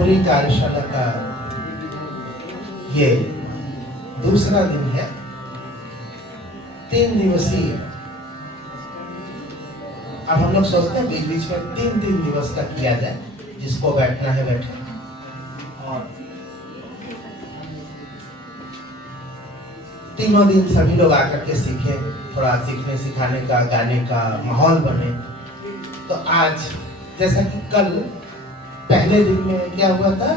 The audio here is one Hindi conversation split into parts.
ठुमरी कार्यशाला का ये दूसरा दिन है। 3 दिवसीय। अब हम लोग सोचते हैं बीच बीच में 3 दिवस का किया जाए, जिसको बैठना है बैठे। और 3 दिन सभी लोग आकर के सीखे, थोड़ा सीखने सिखाने का, गाने का माहौल बने। तो आज जैसा कि कल पहले दिन में क्या हुआ था,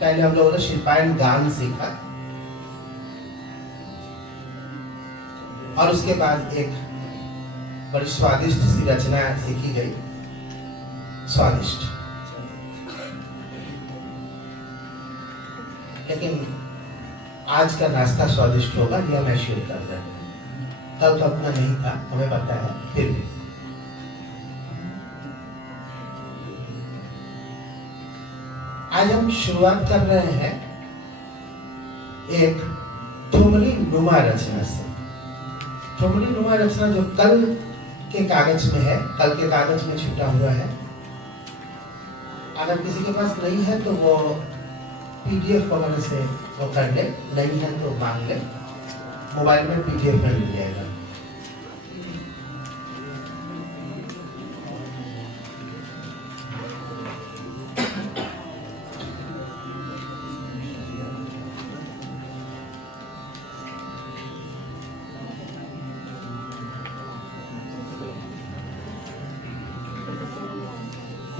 पहले हम लोगों ने शिल्पायन गान सीखा और उसके बाद एक बड़ी स्वादिष्ट सी रचना सीखी गई। स्वादिष्ट, लेकिन आज का नाश्ता स्वादिष्ट होगा यह मैं श्योर कर रहा हूं। कल तो अपना नहीं था, हमें पता है, फिर भी आज हम शुरुआत कर रहे हैं एक ठुमरी नुमा रचना से। ठुमरी नुमा रचना जो कल के कागज में है, कल के कागज में छूटा हुआ है। अगर किसी के पास नहीं है तो वो पीडीएफ वगैरह से वो कर ले, नहीं है तो मांग ले, मोबाइल में पीडीएफ में मिल जाएगा।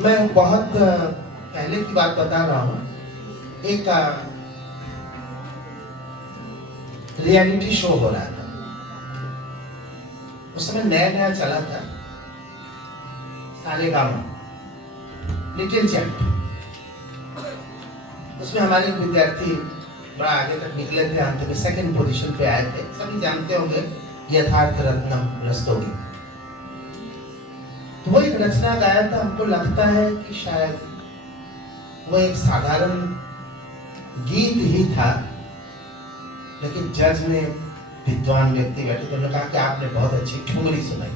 मैं बहुत पहले की बात बता रहा हूँ। एक रियलिटी शो हो रहा था, उस समय नया नया चला था, सारेगामा, लिटिल चैम्प। उसमें हमारे एक विद्यार्थी बड़ा आगे तक निकले थे, अंत में 2nd पोजीशन पे आए थे। सभी जानते होंगे यथार्थ रत्नम रस्तोगी। तो वो एक रचना गाया था। हमको लगता है कि शायद वो एक साधारण गीत ही था, लेकिन जज ने, विद्वान व्यक्ति बैठे थे, उन्होंने कहा कि आपने बहुत अच्छी ठुमरी सुनाई।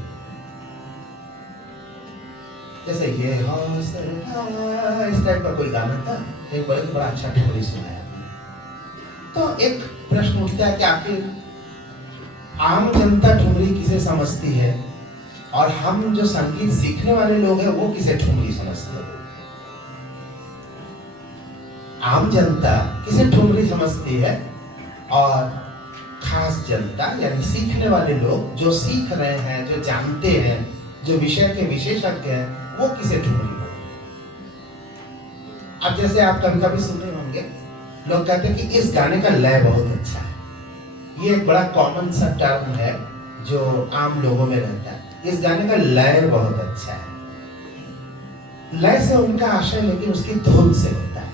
जैसे ये हौसला, इस टाइप का कोई गाना था, एक बड़ा अच्छा ठुमरी सुनाया। तो एक प्रश्न उठता है कि आखिर आम जनता ठुमरी किसे समझती है और हम जो संगीत सीखने वाले लोग हैं वो किसे ठुमरी समझते हैं। आम जनता किसे ठुमरी समझती है और खास जनता यानी सीखने वाले लोग जो सीख रहे हैं, जो जानते हैं, जो विषय के विशेषज्ञ हैं, वो किसे ठुमरी मानते हैं। अब जैसे आप कभी कभी सुने होंगे लोग कहते हैं कि इस गाने का लय बहुत अच्छा है। ये एक बड़ा कॉमन सा टर्म है जो आम लोगों में रहता है। इस गाने का लय बहुत अच्छा है। लय से उनका आशय लेकिन उसकी धुन से होता है।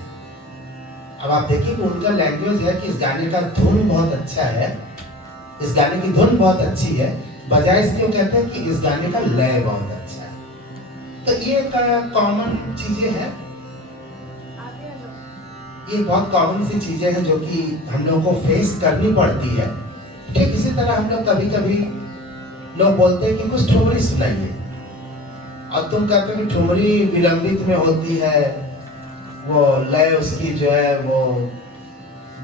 अब आप देखिए कि उनका लैंग्वेज है कि इस गाने का धुन बहुत अच्छा है, इस गाने की धुन बहुत अच्छी है, बजाय इसके वो कहते हैं कि इस गाने का लय बहुत अच्छा है। तो ये कॉमन चीजें हैं, ये बहुत कॉमन सी चीजें हैं जो कि हम लोगों को फेस करनी पड़ती है। ठीक इसी तरह हम लोग कभी कभी लोग बोलते हैं कि कुछ ठुमरी सुनाइए, और तुम कहते हो कि ठुमरी विलंबित में होती है, वो लय उसकी जो है वो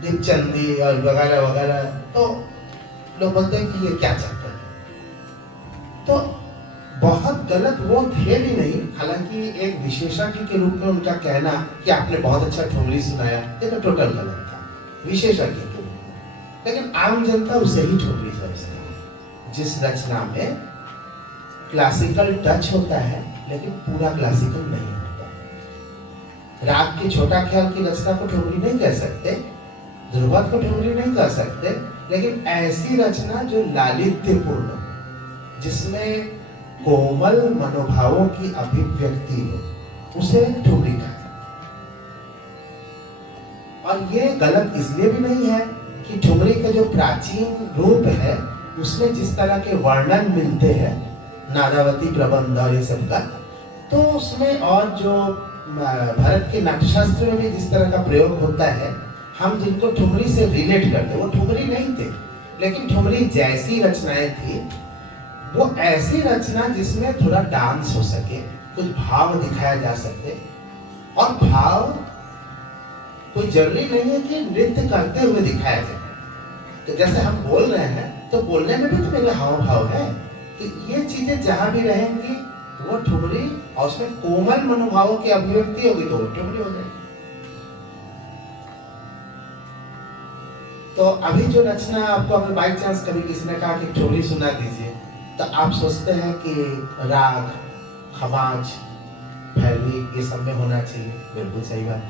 दीपचंदी और वगैरह वगैरह, तो लोग बोलते हैं कि ये क्या चाहते हैं। तो बहुत गलत वो थे भी नहीं, हालांकि एक विशेषज्ञ के रूप में उनका कहना कि आपने बहुत अच्छा ठुमरी सुनाया, ये तो टोटल गलत था विशेषज्ञ के रूप में। लेकिन आम जनता उसे ही ठुमरी समझती है, जिस रचना में क्लासिकल टच होता है लेकिन पूरा क्लासिकल नहीं होता। राग की छोटा ख्याल की रचना को ठुमरी नहीं कह सकते, ध्रुपद को ठुमरी नहीं कह सकते, लेकिन ऐसी रचना जो लालित्यपूर्ण, जिसमें कोमल मनोभावों की अभिव्यक्ति हो, उसे ठुमरी कहते हैं। और ये गलत इसलिए भी नहीं है कि ठुमरी का जो प्राचीन रूप है उसमें जिस तरह के वर्णन मिलते हैं, नादावती प्रबंध और ये सब का, तो उसमें और जो भारत के नाट्यशास्त्र में भी जिस तरह का प्रयोग होता है, हम जिनको ठुमरी से रिलेट करते, वो ठुमरी नहीं थे, लेकिन ठुमरी जैसी रचनाएं थी, वो ऐसी रचना जिसमें थोड़ा डांस हो सके, कुछ भाव दिखाया जा सके, और भाव कोई जरूरी नहीं है कि नृत्य करते हुए दिखाया जाए। तो जैसे हम बोल रहे हैं तो बोलने में भी तो मेरे हाव भाव है, तो ये चीजें जहां भी रहेंगी वो ठुमरी, और उसमें कोमल मनोभावों की अभिव्यक्ति होगी तो वो ठुमरी हो जाएगी। तो अभी जो रचना आपको अगर बाई चांस कभी किसी ने कहा कि ठुमरी सुना दीजिए, तो आप सोचते हैं कि राग, खमाज, भैरवी ये सब में होना चाहिए। बिल्कुल सही बात।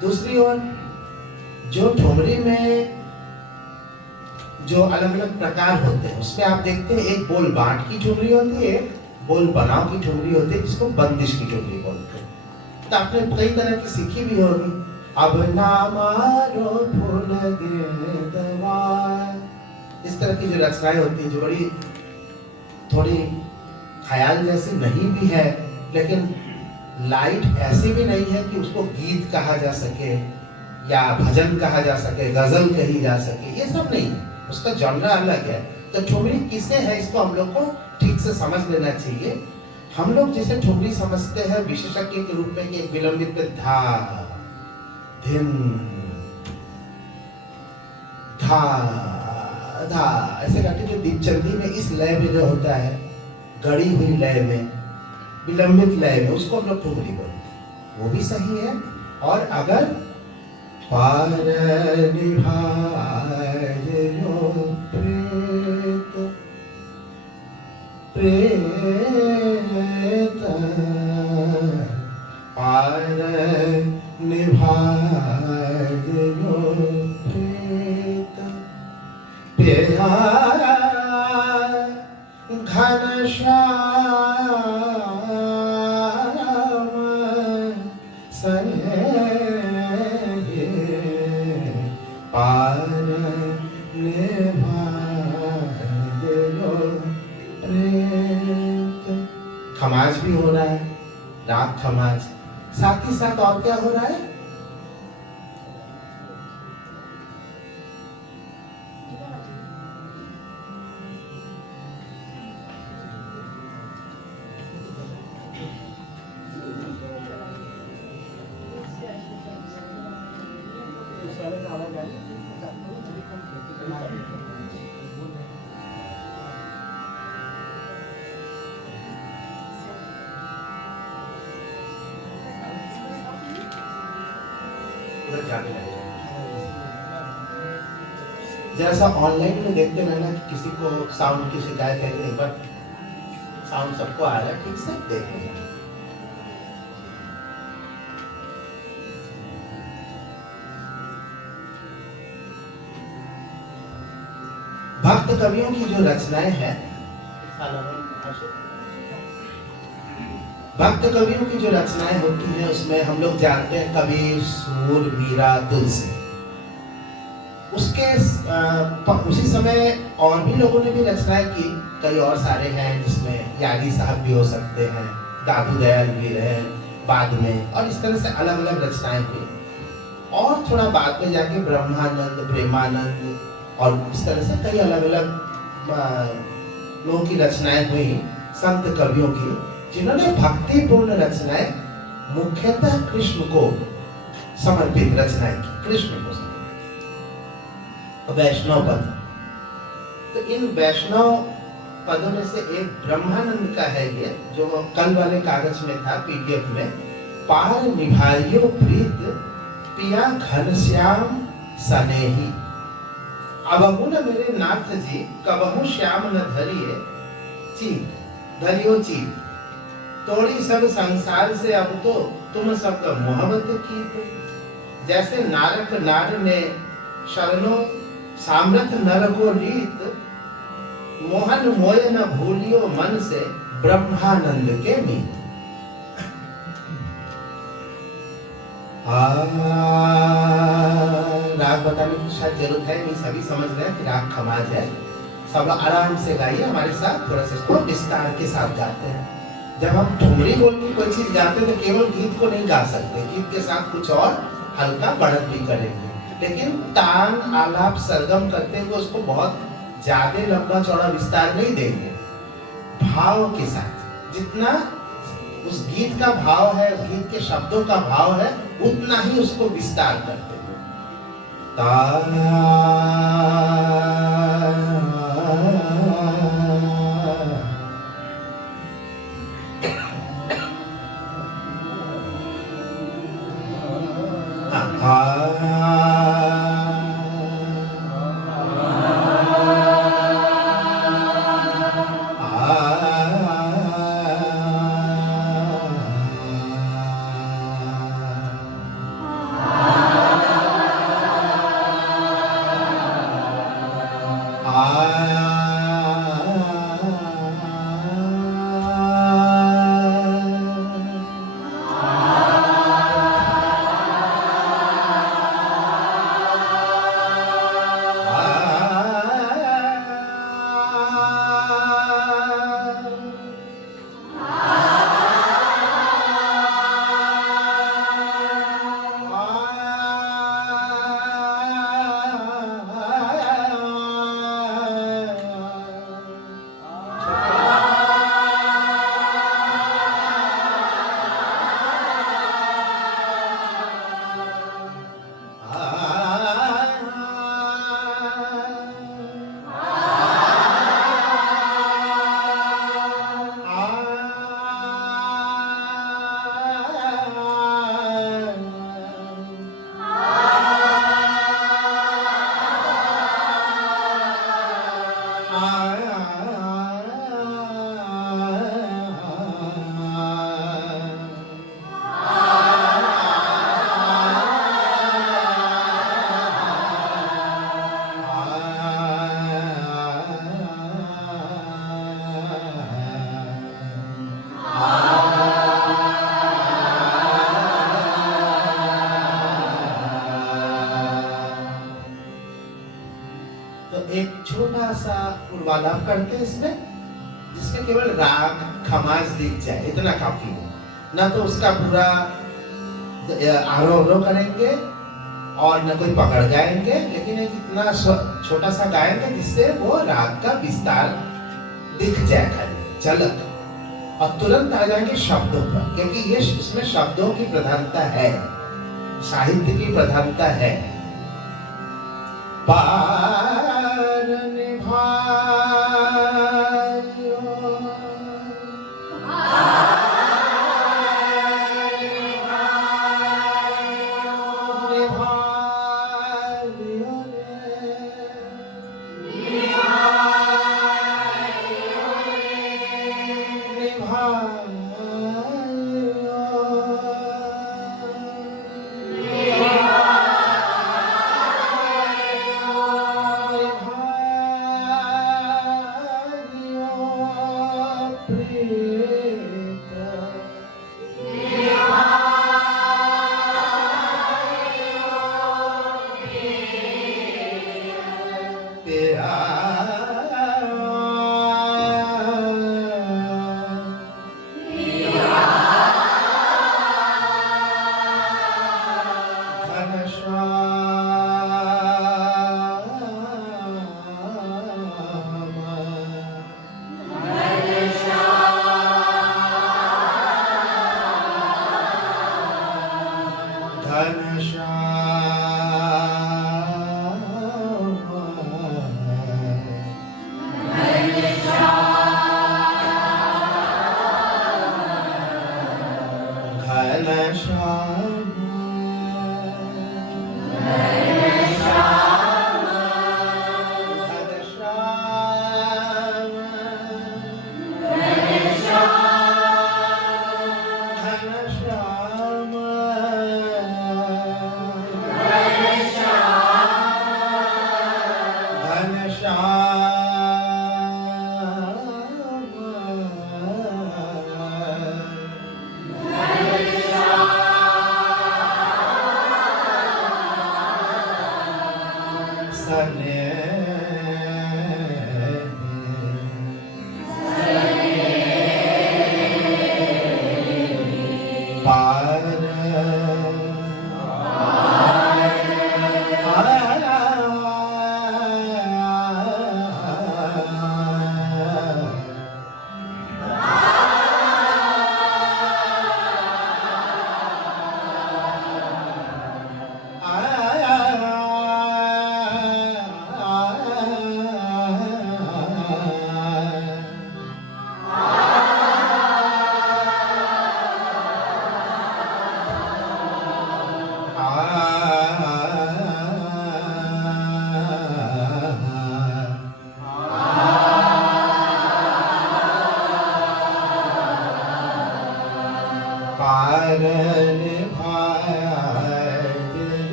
दूसरी ओर जो ठुमरी में जो अलग अलग प्रकार होते हैं उसमें आप देखते हैं एक बोल बांट की ठुमरी होती है, एक बोल बनाव की ठुमरी होती है, जिसको बंदिश की ठुमरी बोलते हैं। तो आपने कई तरह की सीखी भी होगी। अब ना मारो फूल गेंदवार, इस तरह की जो रचनाएं होती हैं जो बड़ी थोड़ी ख्याल जैसी नहीं भी है, लेकिन लाइट ऐसी भी नहीं है कि उसको गीत कहा जा सके या भजन कहा जा सके, गजल कही जा सके, ये सब नहीं है, उसका जॉनरा अलग है। तो ठुमरी किसे है इसको हम लोग को ठीक से समझ लेना चाहिए। हम लोग जिसे ठुमरी समझते हैं विशेषज्ञ के रूप में कि एक विलंबित पे धा धिन धा धा ऐसे करके जो दीपचंदी में इस लय में जो होता है, गड़ी हुई लय में, विलंबित लय में, उसको हम लोग ठुमरी बोलते हैं, वो भी सही है। और अगर पार निभाए जो प्रेत प्रेत पार निभाए जो प्रेत प्यारा घनश्याम सने पार प्रेत। खमाज भी हो रहा है, राग खमाज, साथ ही साथ और क्या हो रहा है? जैसा ऑनलाइन में देखते हैं ना, किसी को साउंड की शिकायत है, एक बार साउंड सबको आ रहा है ठीक से देखेंगे। भक्त कवियों की जो रचनाएं हैं, भक्त कवियों की जो रचनाएं होती हैं उसमें हम लोग जानते हैं कबीर, सूर, मीरा, तुलसी। उसके उसी समय और भी लोगों ने भी रचनाएं की, कई और सारे हैं, जिसमें यागी साहब भी हो सकते हैं, दादू दयाल भी रहे बाद में, और इस तरह से अलग अलग रचनाएं हुई। और थोड़ा बाद में जाके ब्रह्मानंद, प्रेमानंद और इस तरह से कई अलग अलग लोगों की रचनाएं हुई, संत कवियों की, जिन्होंने भक्तिपूर्ण रचनाएं मुख्यतः कृष्ण को समर्पित रचनाएं की, कृष्ण को वैष्णव पद। तो इन वैष्णव पदों में से एक ब्रह्मानंद का है ये, जो कल वाले कागज में था, पीडीएफ में। पार निभाइयो प्रीत पिया घनश्याम सनेही, अबहु न मेरे नाथ जी कबहु श्याम न धरिए चीत, धरियो चीत, तोड़ी सब संसार से अब तो तुम सब मोहब्बत की। जैसे नारक नार ने शरणों सामर्थ नर को रीत, मोहन मोय न भूलियो मन से ब्रह्मानंद के मीत। राग बताने की शायद जरूरत है नहीं, सभी समझ रहे हैं कि राग खमाज है। सब आराम से गाइए हमारे साथ, थोड़ा सा इसको विस्तार के साथ गाते हैं। जब हम ठुमरी बोल के कोई चीज गाते हैं तो केवल गीत को नहीं गा सकते, गीत के साथ कुछ और हल्का बढ़त भी करेंगे, लेकिन तान आलाप सरगम करते हुए उसको बहुत ज्यादा लंबा चौड़ा विस्तार नहीं देंगे। भाव के साथ, जितना उस गीत का भाव है, उस गीत के शब्दों का भाव है, उतना ही उसको विस्तार करते हुए ता तो एक छोटा सा उर्वालाप करते हैं इसमें, जिसमें केवल राग खमाज दिख जाए, इतना काफी है। ना तो उसका पूरा आरोह करेंगे और न कोई पकड़ गाएंगे, लेकिन एक इतना छोटा सा गाएंगे जिससे वो राग का विस्तार दिख जाए, खाली झलक, और तुरंत आ जाएंगे शब्दों पर, क्योंकि ये इसमें शब्दों की प्रधानता है, साहित्य की प्रधानता है। पार निभायो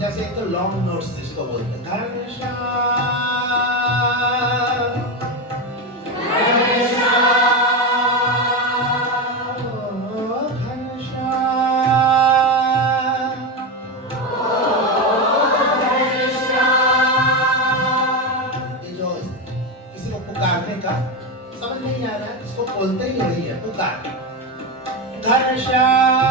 जैसे एक तो लॉन्ग नोट्स जिसको बोलते हैं घनश्याम ये जो किसी को पुकारने का समझ नहीं आ रहा है, इसको बोलते ही वही है पुकार घनश्याम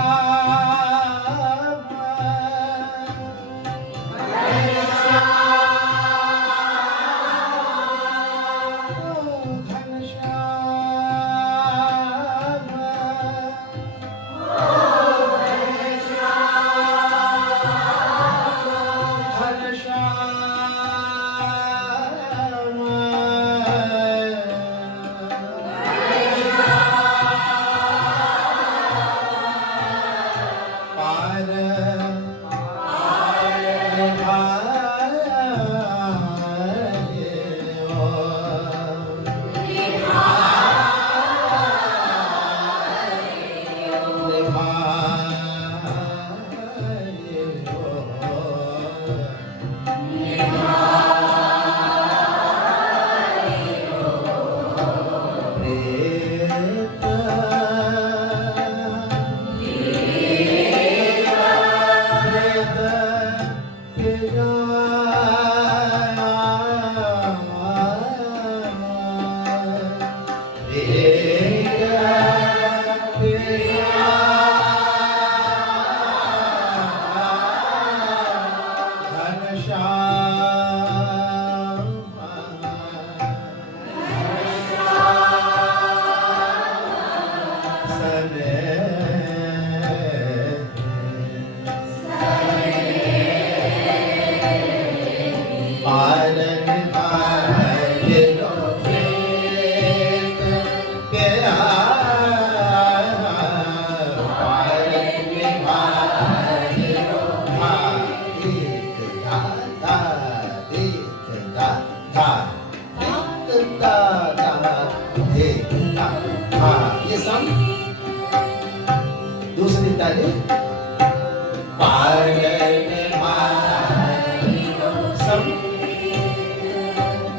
दूसरी ताली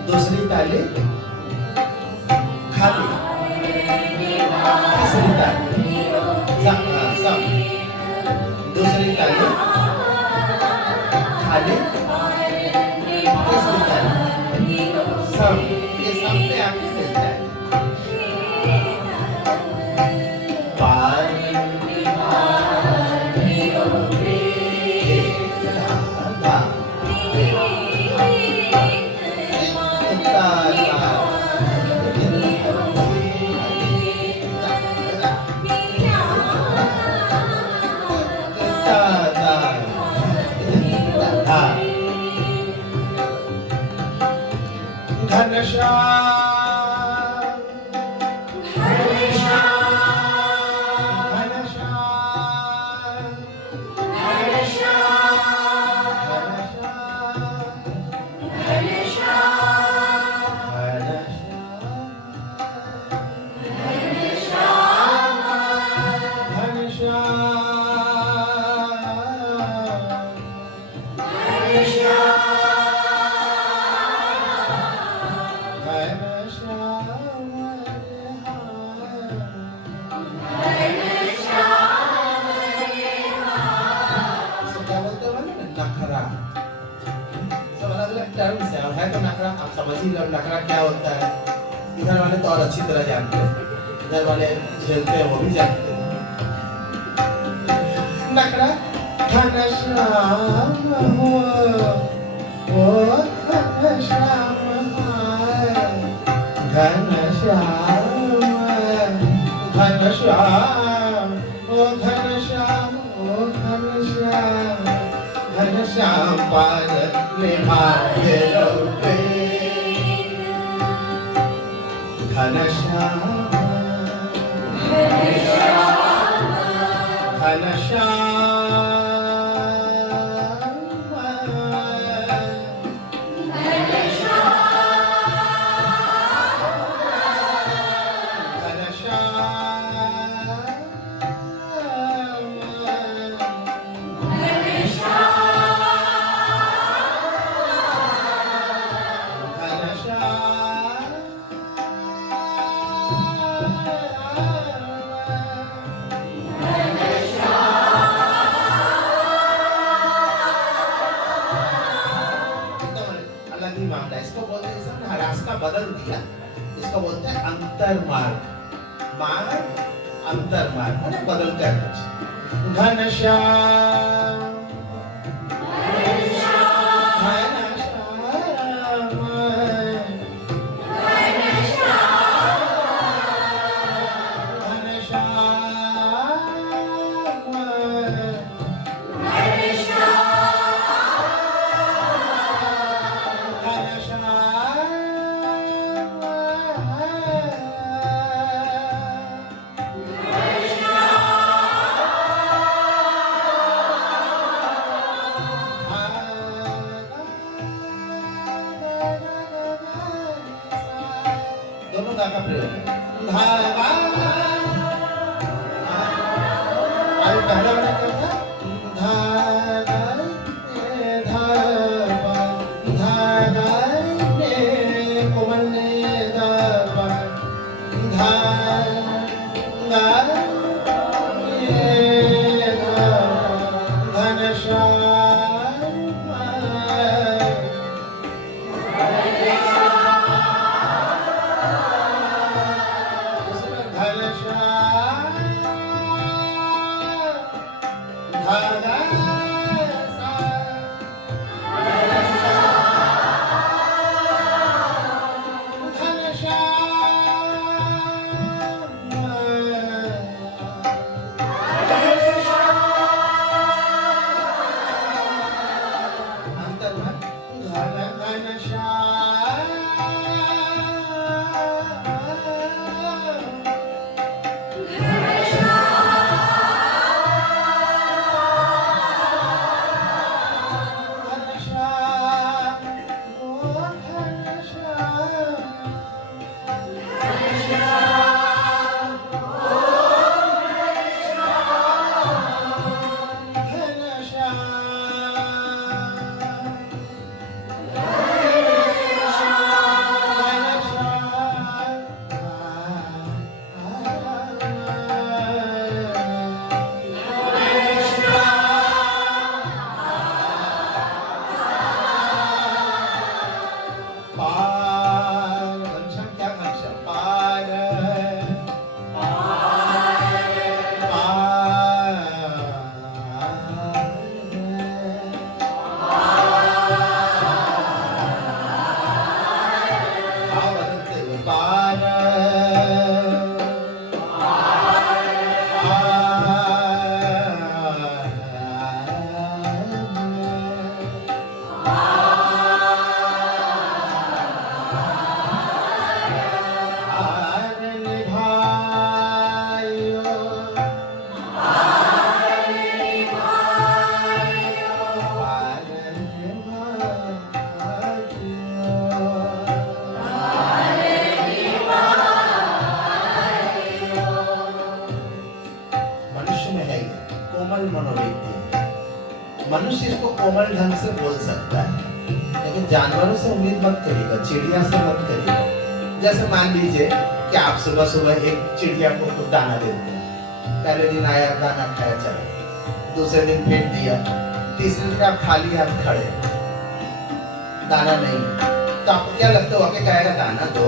दूसरी ताली खाली तीसरी ताली सब दूसरी ताली खाली तीसरी ताली सब ये सब पे आपको मिलता है वकील और नखरा क्या होता है इधर वाले तो और अच्छी तरह जानते हैं, इधर वाले झेलते हैं वो भी जानते हैं। नखरा घनश्याम हो, ओ घनश्याम घनश्याम घनश्याम ओ घनश्याम ओ घनश्याम घनश्याम पार निभाते रहोगे घनश्याम घनश्याम मामला इसको बोलते हैं, इसने रास्ता बदल दिया, इसको बोलते हैं अंतर मार्ग। मार्ग अंतर मार्ग मतलब बदल कर कुछ। घनश्याम दोनों का प्रयोग धागा अभी पहला वाला क्या था धागा धागा धागा ने कोमल ने धागा धागा घनश्याम कोमल मनोवृत्ति। मनुष्य इसको कोमल ढंग से बोल सकता है, लेकिन जानवरों से उम्मीद मत करिएगा, चिड़िया से मत करिएगा। जैसे मान लीजिए कि आप सुबह सुबह एक चिड़िया को कुछ दाना देते हैं, पहले दिन आया दाना खाया चला, दूसरे दिन फेंक दिया, तीसरे दिन आप खाली हाथ खड़े, दाना नहीं, तो आपको क्या लगता है आके कहेगा दाना दो,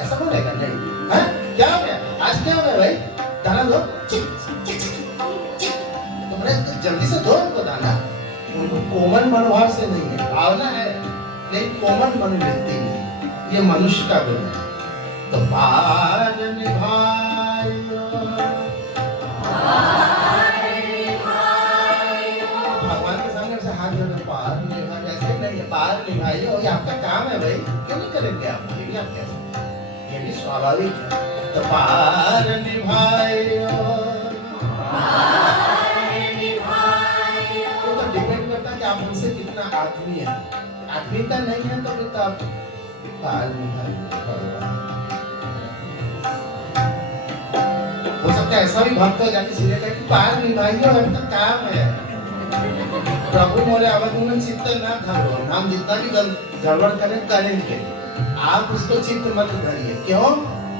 ऐसा बोलेगा नहीं? हाँ, क्या हो गया आज, क्या हो गया भाई, दाना दो, चिक चिक चिक, तो बड़े जल्दी से दो उनको दाना। उनको कोमल मनोभाव से नहीं है, भावना है नहीं, कोमल मनोवृत्ति नहीं, ये मनुष्य का गुण है। तो पार निभायो, भगवान के सामने से हाथ जोड़कर पार निभायो, ऐसे नहीं है, पार निभायो, ये आपका काम है भाई, क्यों नहीं करेंगे आप? ये भी आप कह सकते हैं, ये भी स्वाभाविक है। तो पार निभायो, तो डिपेंड करता है कि आप उनसे कितना आत्मीय है। आत्मीयता नहीं है तो फिर आप पार निभाइए। हो सकता है ऐसा भी भक्त हो जाके सीधे कहे कि पार निभाइए, अभी तक काम है। प्रभु मोरे अवगुण चित्त ना धरो, हम जितना भी गड़बड़ करें करेंगे, आप उसको चित्त मत धरिए। क्यों?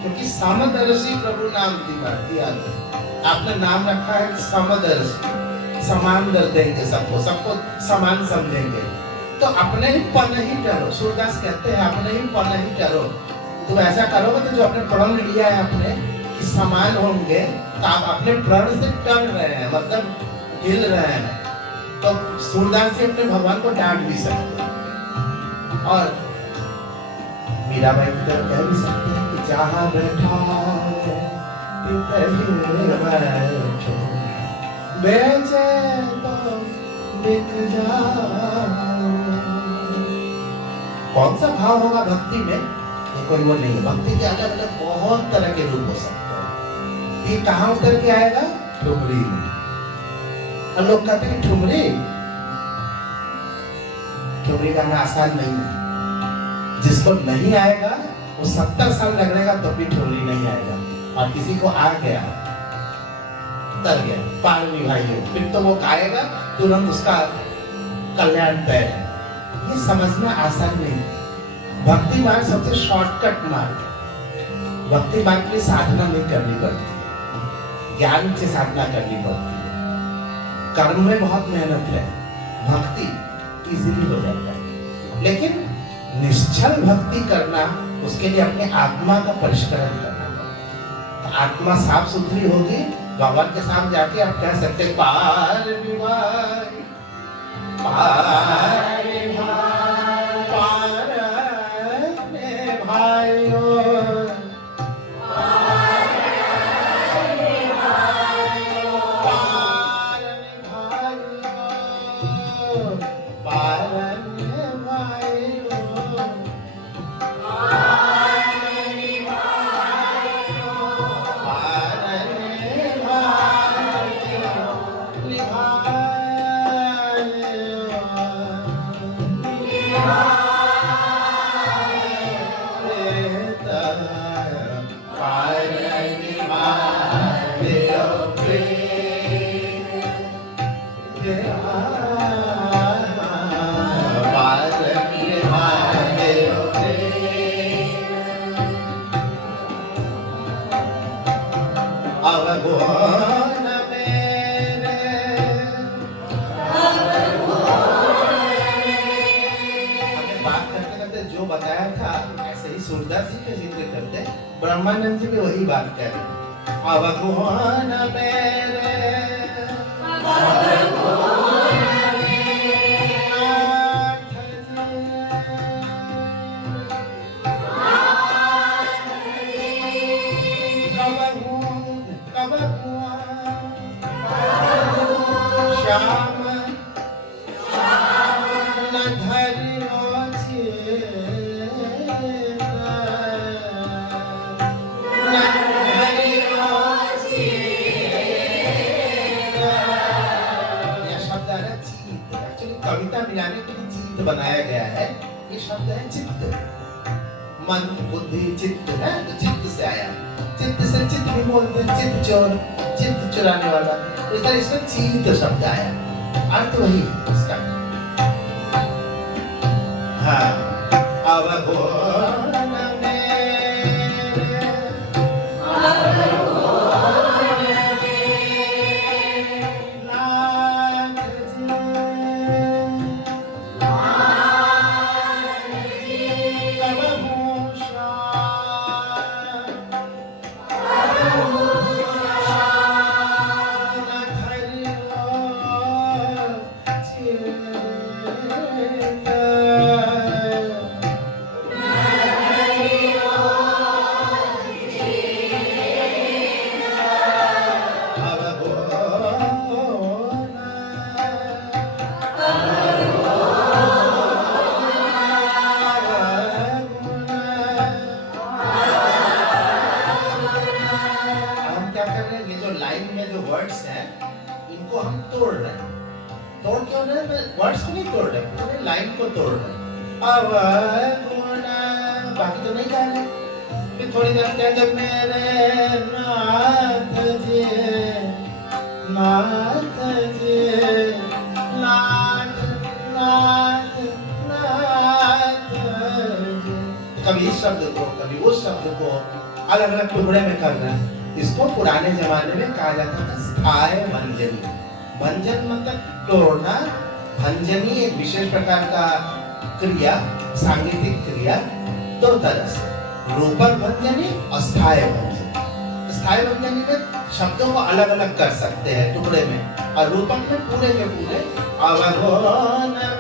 क्योंकि समदर्शी प्रभु नाम दिया, आपने नाम रखा है समदर्शी, समान दर देंगे सबको, सबको समान समझेंगे। तो अपने ही पर नहीं डरो, सूरदास कहते हैं अपने ही पर नहीं डरो। तुम ऐसा करोगे तो जो आपने प्रण लिया है अपने कि समान होंगे, तो आप अपने प्रण से डर रहे हैं, मतलब हिल रहे हैं। तो सूरदास जी अपने भगवान को डांट भी सकते हैं और मीराबाई की तरह कह भी सकते हैं कि जहाँ बैठा है बैठो, बेचे तो बिक जाओ। कौन सा भाव होगा भक्ति में, ये कोई वो नहीं है। भक्ति के अलग अलग बहुत तरह के रूप हो सकते हैं। ये कहाँ उतर के आएगा? ठुमरी में। और लोग कहते हैं ठुमरी, ठुमरी करना आसान नहीं है। जिसको नहीं आएगा वो 70 साल लगेगा तो भी ठुमरी नहीं आएगा। और किसी को आ गया, उतर गया, पार निभाइए, फिर तो वो गाएगा, तुरंत उसका कल्याण तय है। ये समझना आसान नहीं। भक्ति मार्ग सबसे शॉर्टकट मार्ग है। भक्ति मार्ग की साधना नहीं करनी पड़ती, ज्ञान से साधना करनी पड़ती है। कर्म में बहुत मेहनत है, भक्ति इजीली हो जाता है। लेकिन निश्चल भक्ति करना, उसके लिए अपने आत्मा का परिष्करण करना पड़ता है। आत्मा साफ सुथरी होगी, भगवान के सामने जाके आप कह सकते पार निभाई, पार निभाई, पार निभायो, पार निभायो, पार निभायो, पार निभायो, सूरदास जी का जिक्र करते हैं, ब्रह्मानंद जी भी वही बात कह रहे हैं। अवगुण मेरे, श्याम कविता मिलाने के लिए चित्त बनाया गया है। ये शब्द है चित्त, मन बुद्धि चित्त है, तो चित्त से आया। चित्त से चित्त भी बोलते हैं, चित्त चोर, चित्त चुराने वाला, तो इसमें चित्त शब्द आया, अर्थ वही इसका। हाँ, अवगुण लाइन में जो वर्ड्स हैं इनको हम तोड़ रहे हैं। तोड़ क्यों रहे हैं? वर्ड्स को नहीं तोड़ रहे, पूरे लाइन को तोड़ रहे हैं। अब गुना बाकी तो नहीं गा रहे। फिर थोड़ी देर कहेंगे मेरे नाथ जी, नाथ जी, नाथ नाथ नाथ जी। कभी इस शब्द को कभी उस शब्द को अलग अलग टुकड़े में कर रहे हैं। इसको पुराने जमाने में कहा जाता था स्थाय भंजनी। भंजन मतलब तोड़ना, भंजनी एक विशेष प्रकार का क्रिया, सांगीतिक क्रिया, दो तरह से, रूपक भंजनी और स्थाय भंजनी। स्थाय भंजनी में शब्दों को अलग अलग कर सकते हैं टुकड़े में, और रूपक में पूरे के पूरे अवगुण में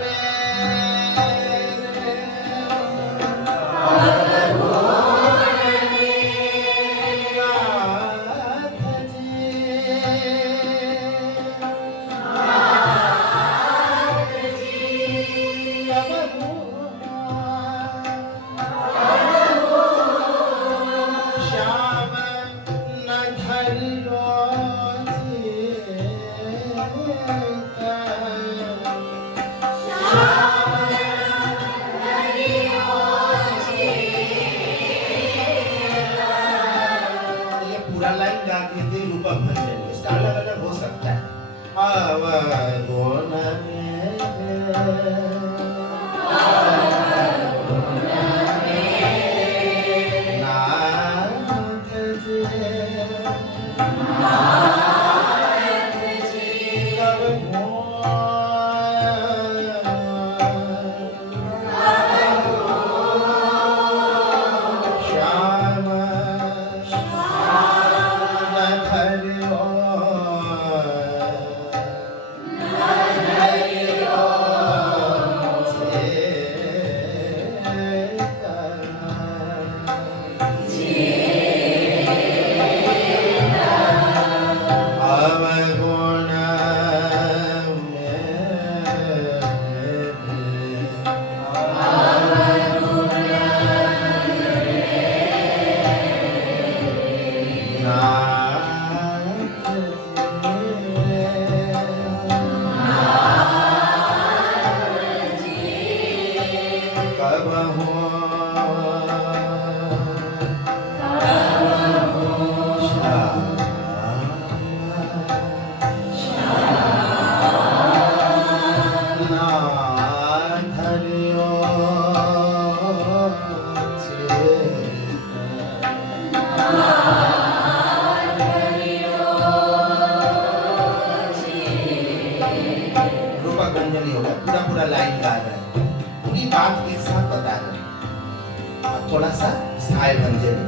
थोड़ा सा स्थाय भंजनी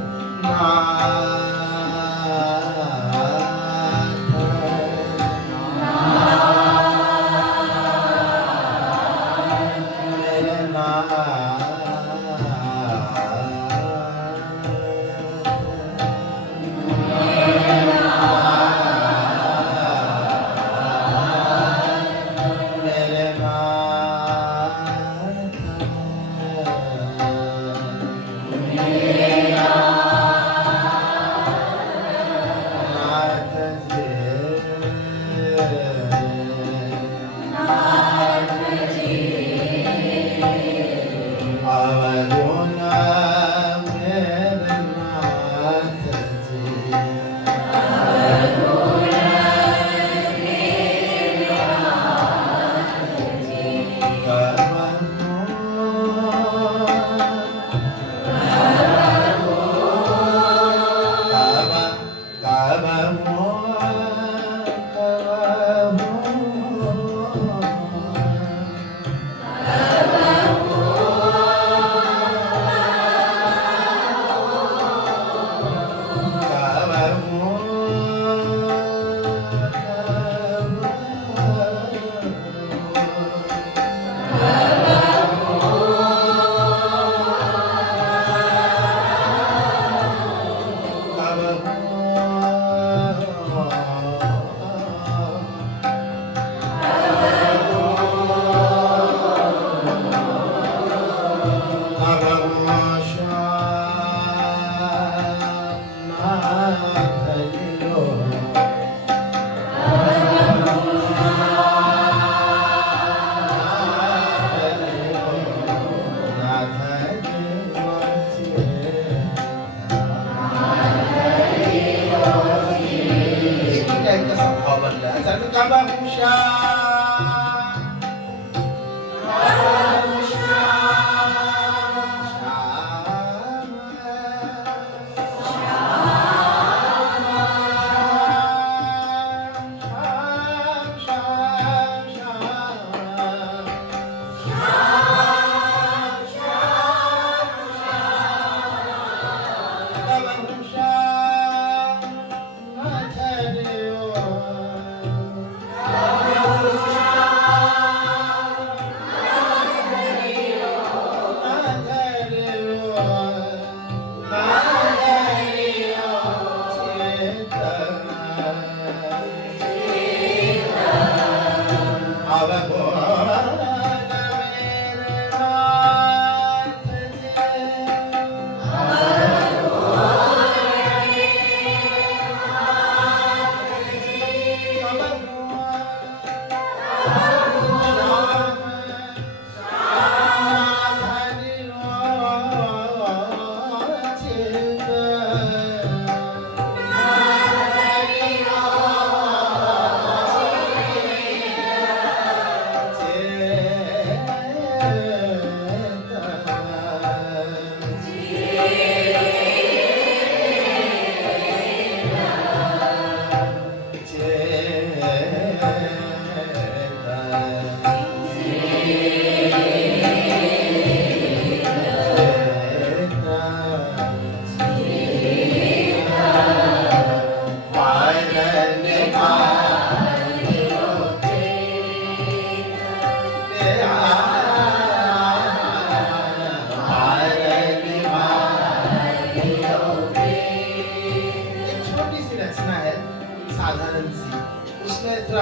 अर्थ कब हुशा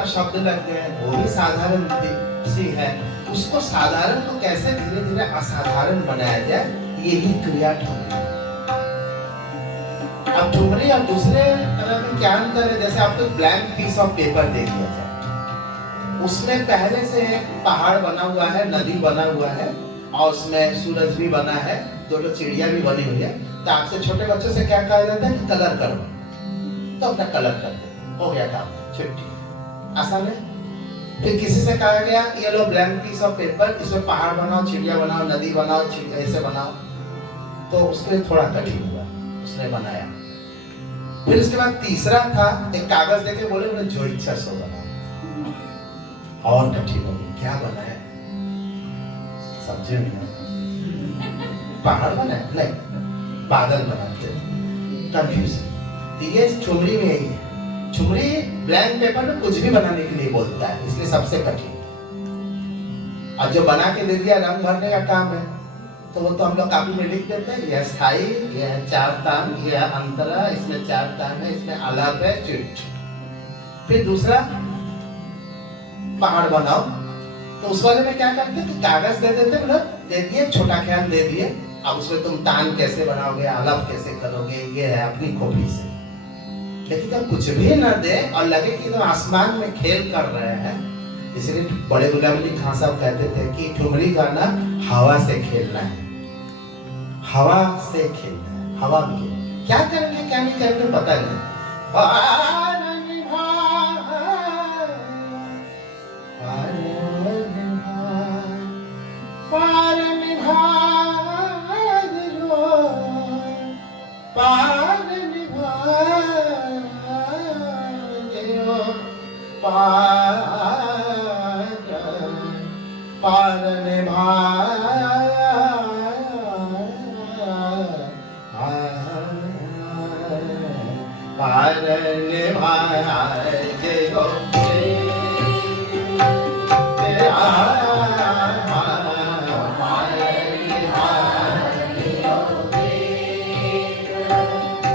शब्द लग गए, वो भी साधारण सी है। उसको साधारण को कैसे धीरे धीरे असाधारण बनाया जाए, यही क्रिया ठुमरी। अब ठुमरी और दूसरे तरह में क्या अंतर है? जैसे आपको ब्लैंक पीस ऑफ पेपर दे दिया जाए, उसमें पहले से एक पहाड़ बना हुआ है, नदी बना हुआ है, और उसमें सूरज भी बना है, दो चिड़िया भी बनी हुई है। तो आपसे छोटे बच्चों से क्या कहा जाता है कि कलर करो, तो अपना कलर कर दो, हो गया काम, छुट्टी, आसान है। फिर किसी से कहा गया ये लो ब्लैंक पीस ऑफ पेपर, इसमें पहाड़ बनाओ, चिड़िया बनाओ, नदी बनाओ, ऐसे बनाओ, तो उसके लिए थोड़ा कठिन हुआ, उसने बनाया। फिर उसके बाद तीसरा था, एक कागज देके बोले उन्हें जो इच्छा सो बनाओ, और कठिन हो गया, क्या बनाया? समझे नहीं? पहाड़ बनाए नहीं, बादल बनाते, कंफ्यूजन। ये ठुमरी में यही है। ठुमरी ब्लैंक पेपर में कुछ भी बनाने के लिए बोलता है, इसलिए सबसे कठिन। और जो बना के दे दिया रंग भरने का काम है, तो वो तो हम लोग कापी में लिख देते हैं, यह स्थाई, यह चार तान, यह अंतरा, इसमें चार तान है, इसमें आलाप है, चिट। फिर दूसरा पहाड़ बनाओ, तो उस वाले में क्या करते हैं कि कागज दे देते, मतलब दे दिए, छोटा ख्याल दे दिए, अब उसमें तुम तान कैसे बनाओगे, आलाप कैसे करोगे, ये है अपनी कॉपी से। लेकिन जब कुछ भी न दे और लगे कि तो आसमान में खेल कर रहे हैं, इसलिए बड़े गुलाम अली खान साहब कहते थे कि ठुमरी गाना हवा से खेलना है, हवा से खेलना है, हवा में क्या करेंगे क्या नहीं करेंगे पता नहीं।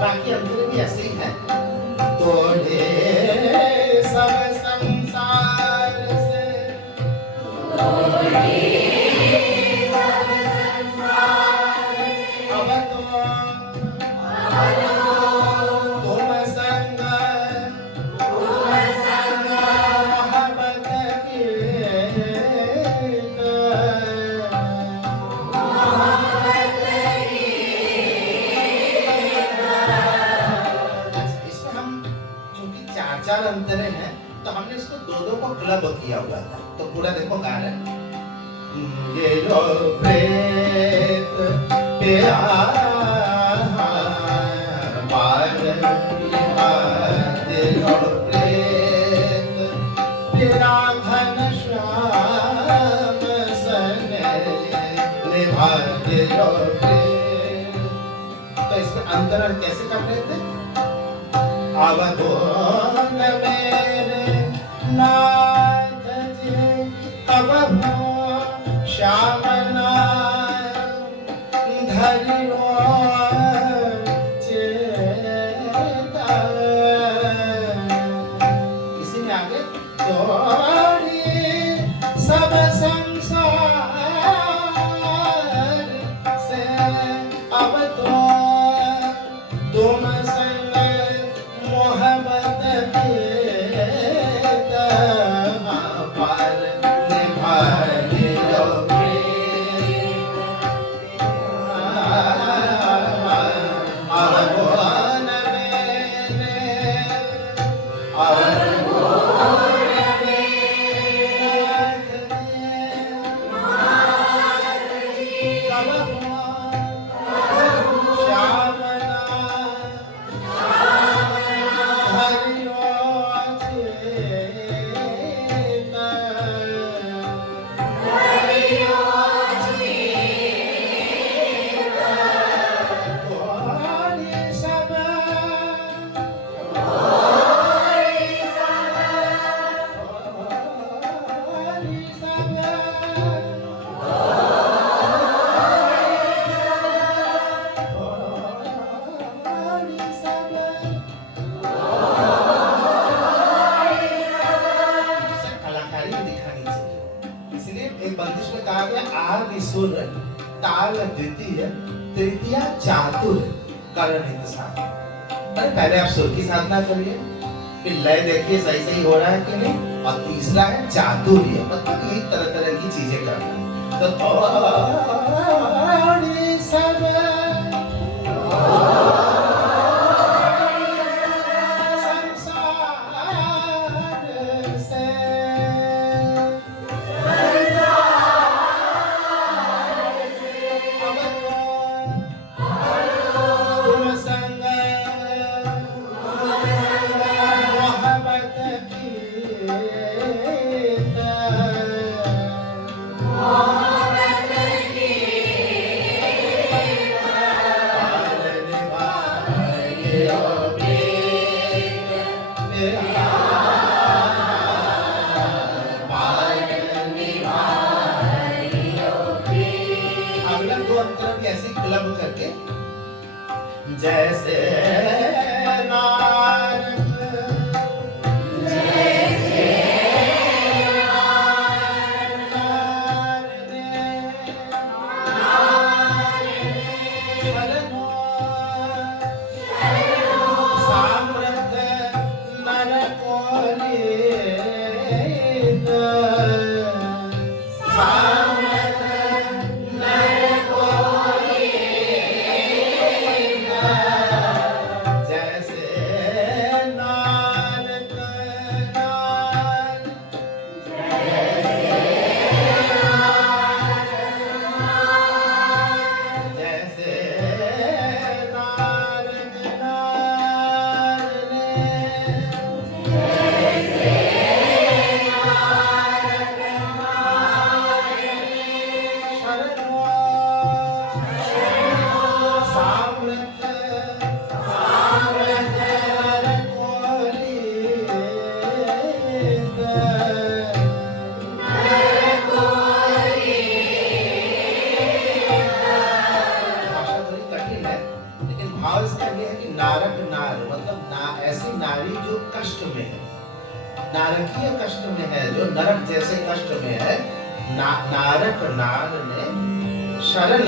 बाकी अंदर भी ऐसे ही है। तोड़े सब संसार से, तोड़े सब संसार से, अब तुम संग मोहब्बत की, चार अंतरे हैं, तो हमने इसको दो दो को क्लब किया हुआ था। तो पूरा देखो गा रहे हैं। ये जो प्रेत प्यार बार ये जो प्रेत तेरा घन श्याम सने निभा ये जो प्रेत। तो इसमें अंतरण कैसे कर रहे थे? अवधोन मेरे नाथ जी कबहू श्याम धरियो चेता। इसी में आगे तोड़ी सब संसार से अब तो तुम संग मोहब्बत के पार निभाइयो अवगुण सुर ताल द्वितीय तृतीय चातुर करण हित साथ। अरे पहले आप सुर की साधना करिए, फिर लय देखिए सही सही हो रहा है कि नहीं, और तीसरा है चातुर्य, मतलब यही तरह तरह की चीजें करना। तो थोड़ी सब जैसे नारद सामर्थ नर नारकीय कष्ट में है, जो नरक जैसे कष्ट में है, नारक नार ने शरण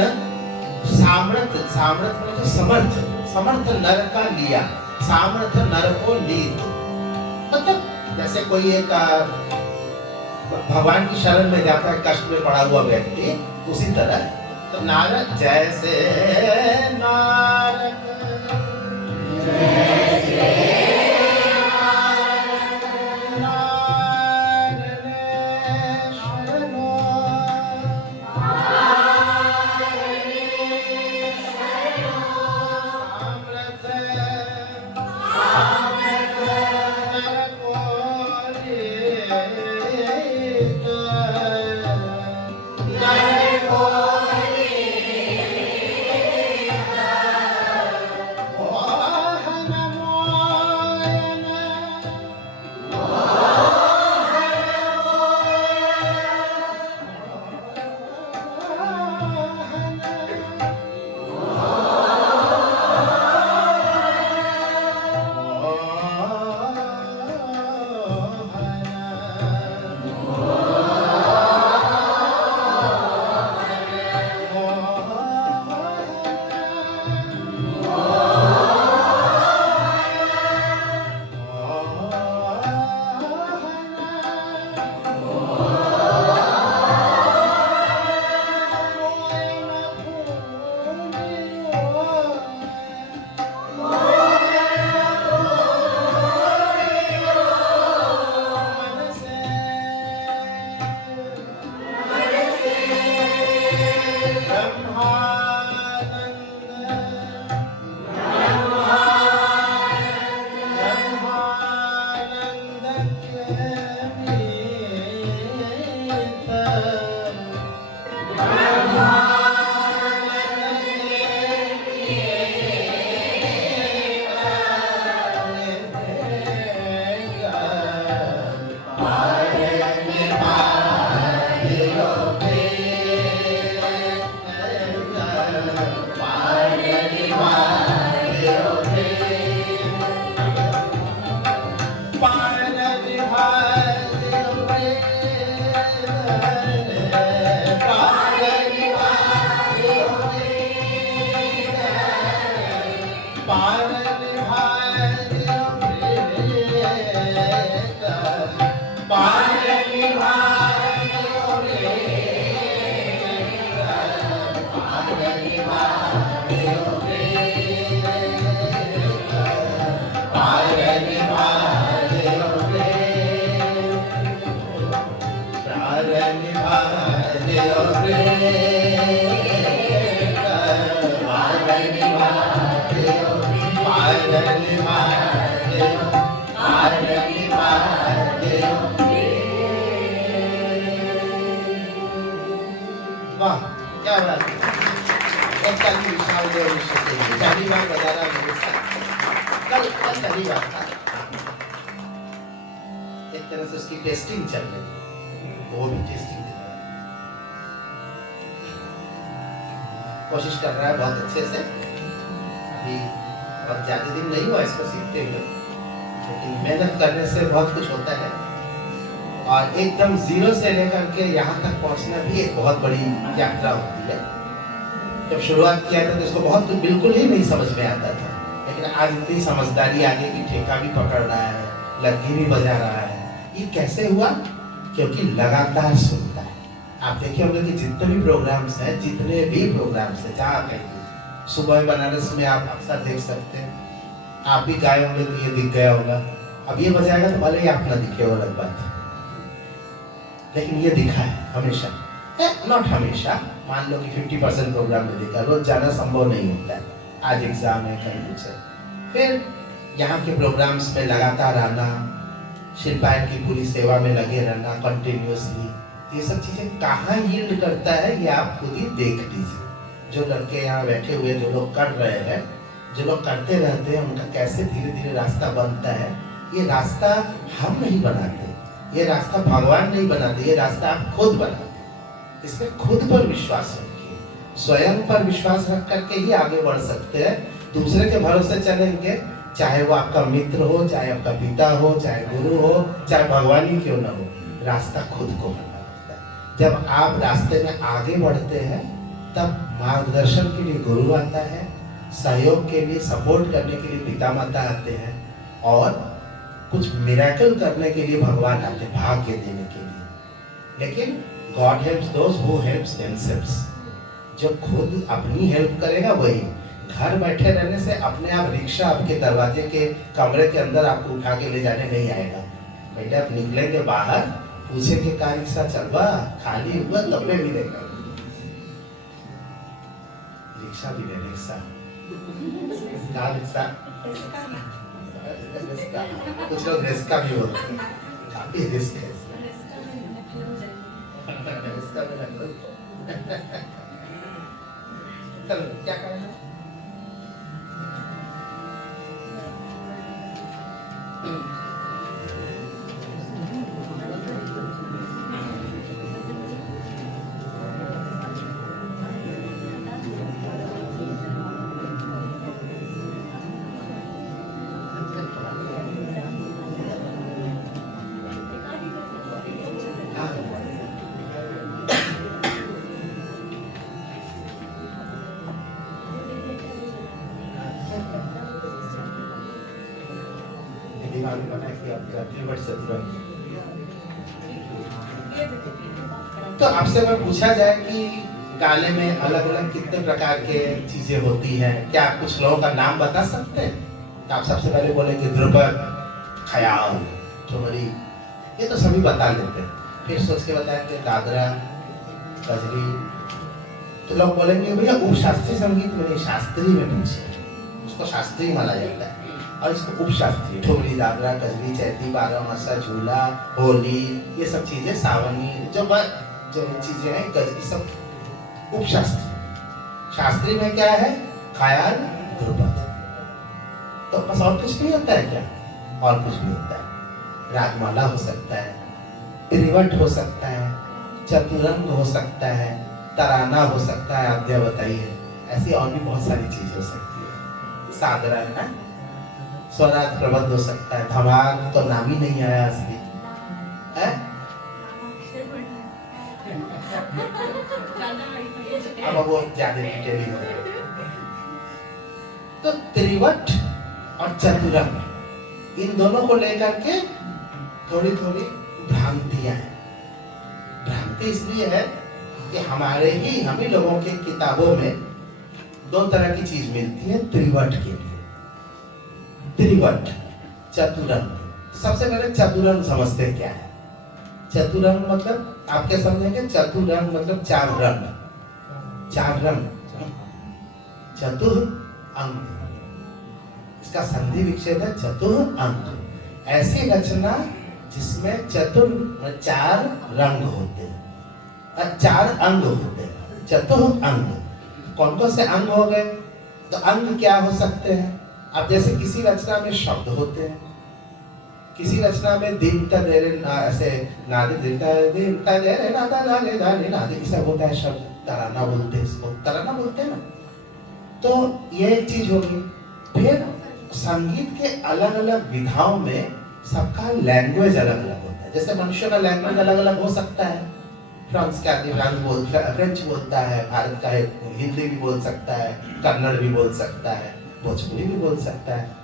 सामर्थ सामर्थ में जो समर्थ समर्थ नर का लिया, सामर्थ नर को लीत, मतलब जैसे कोई एक भगवान की शरण में जाता है कष्ट में पड़ा हुआ व्यक्ति, उसी तरह तो नारक जैसे नारक जैसे नारक तरह से उसकी टेस्टिंग चल रही है, वो भी टेस्टिंग दे रहा है, कोशिश कर रहा है बहुत अच्छे से। अभी बहुत ज़्यादा दिन नहीं हुआ इसको सीखते हुए, लेकिन मेहनत करने से बहुत कुछ होता है। और एकदम जीरो से लेकर के यहाँ तक पहुँचना भी एक बहुत बड़ी यात्रा होती है। जब शुरुआत किया था तो इसको बहुत कुछ बिल्कुल ही नहीं समझ में आता था, लेकिन आज इतनी समझदारी आ गई कि ठेका भी पकड़ रहा है, लग्गी भी बजा रहा है। ये कैसे हुआ? क्योंकि लगातार सुनता है। आप देखिए हम लोग के जितने भी प्रोग्राम्स हैं, जहाँ कहीं सुबह बनारस में आप अक्सर देख सकते हैं, आप भी गाए होंगे तो ये दिख गया होगा। अब ये बजाएगा तो भले ही आप ना दिखे, वो अलग बात है, लेकिन ये दिखा है हमेशा, नॉट हमेशा, मान लो कि 50% प्रोग्राम में दिखा, रोज जाना संभव नहीं होता है, आज एग्जाम है कल कुछ है। फिर यहाँ के प्रोग्राम्स में लगातार आना, शिल्पायन की पूरी सेवा में लगे रहना कंटिन्यूअसली, ये सब चीजें कहाँ यील्ड करता है ये आप खुद ही देख लीजिए। जो लड़के यहाँ बैठे हुए, जो लोग कर रहे हैं, जो लोग करते रहते हैं, उनका कैसे धीरे धीरे रास्ता बनता है। ये रास्ता हम नहीं बनाते, ये रास्ता भगवान नहीं बनाते, ये रास्ता आप खुद बनाते। इसमें खुद पर विश्वास रखिए, स्वयं पर विश्वास रख करके ही आगे बढ़ सकते हैं। दूसरे के भरोसे चलेंगे, चाहे वो आपका मित्र हो, चाहे आपका पिता हो, चाहे गुरु हो, चाहे भगवान ही क्यों ना हो, रास्ता खुद को बनना पड़ता है। जब आप रास्ते में आगे बढ़ते हैं तब मार्गदर्शन के लिए गुरु आता है, सहयोग के लिए, सपोर्ट करने के लिए पिता माता आते हैं, और कुछ मिरेकल करने के लिए भगवान आते हैं, भाग्य देने के लिए। लेकिन God helps those who helps themselves। जो खुद अपनी हेल्प करेगा वही। घर बैठे रहने से अपने आप रिक्शा आपके दरवाजे के कमरे के अंदर आपको उठा के ले जाने नहीं आएगा। पहले आप निकलेंगे बाहर, पूछेंगे का रिक्शा चलवा, खाली हुआ तब में मिलेगा। रिक्शा भी है, रिक्शा कुछ लोग रिस्का भी होते हैं, काफी रिस्क है चलो क्या करना है? तो आपसे अगर पूछा जाए कि गाने में अलग अलग कितने प्रकार के चीजें होती हैं, क्या आप कुछ लोगों का नाम बता सकते हैं? तो आप सबसे पहले बोलेंगे ध्रुपद, ख्याल, ठुमरी, ये तो सभी बता लेते हैं। फिर सोच के बताएंगे दादरा, कजरी, तो लोग बोलेंगे भैया उपशास्त्रीय संगीत में नहीं, शास्त्रीय में पूछे, उसको शास्त्रीय माना जाता है, और इसको उपशास्त्रीय, ठुमरी, दादरा, कजरी, चैती, बारहमासा, झूला, होली, ये सब चीजें, सावनी, जो चीजें हैं, गजरी, सब उपशास्त्रीय। शास्त्रीय में क्या है? ख्याल, ध्रुपद। तो बस और कुछ नहीं होता है क्या? और कुछ भी होता है। रागमाला हो सकता है, त्रिवट हो सकता है, चतुरंग हो सकता है, तराना हो सकता है, आप बताइए। ऐसी और भी बहुत सारी चीजें हो सकती है। साधारण है, स्वराज प्रबंध हो सकता है, धमाल तो नाम ही नहीं आया असली है। अब वो ज्यादा डिटेलिंग है। तो त्रिवट और चतुरंग, इन दोनों को लेकर के थोड़ी थोड़ी भ्रांतियां हैं। भ्रांति इसलिए है कि हम ही लोगों के किताबों में दो तरह की चीज मिलती है त्रिवट के लिए। त्रिवट, चतुरंग। सबसे पहले चतुरंग समझते क्या है? चतुरंग मतलब आप क्या समझेंगे? चतुरंग मतलब चार रंग, चार रंग, चतुर अंग, इसका संधि विच्छेद है चतुर अंग। ऐसी रचना जिसमें चतुर चार रंग होते हैं, चार अंग होते हैं, चतुर अंग। कौन कौन से अंग हो गए? तो अंग क्या हो सकते हैं? अब जैसे किसी रचना में शब्द होते हैं, किसी रचना में दिन का दे रे ऐसे नादे दिन का दे रे नादा नादे नादे नादे ऐसा होता है शब्द, तराना बोलते हैं इसको, तराना बोलते हैं ना। तो ये एक चीज होगी। फिर संगीत के अलग अलग विधाओं में सबका लैंग्वेज अलग अलग होता है। जैसे मनुष्य का लैंग्वेज अलग अलग हो सकता है, फ्रांस का आदमी फ्रेंच बोलता है, भारत का हिंदी भी बोल सकता है, कन्नड़ भी बोल सकता है, भोजपुरी भी बोल सकता है।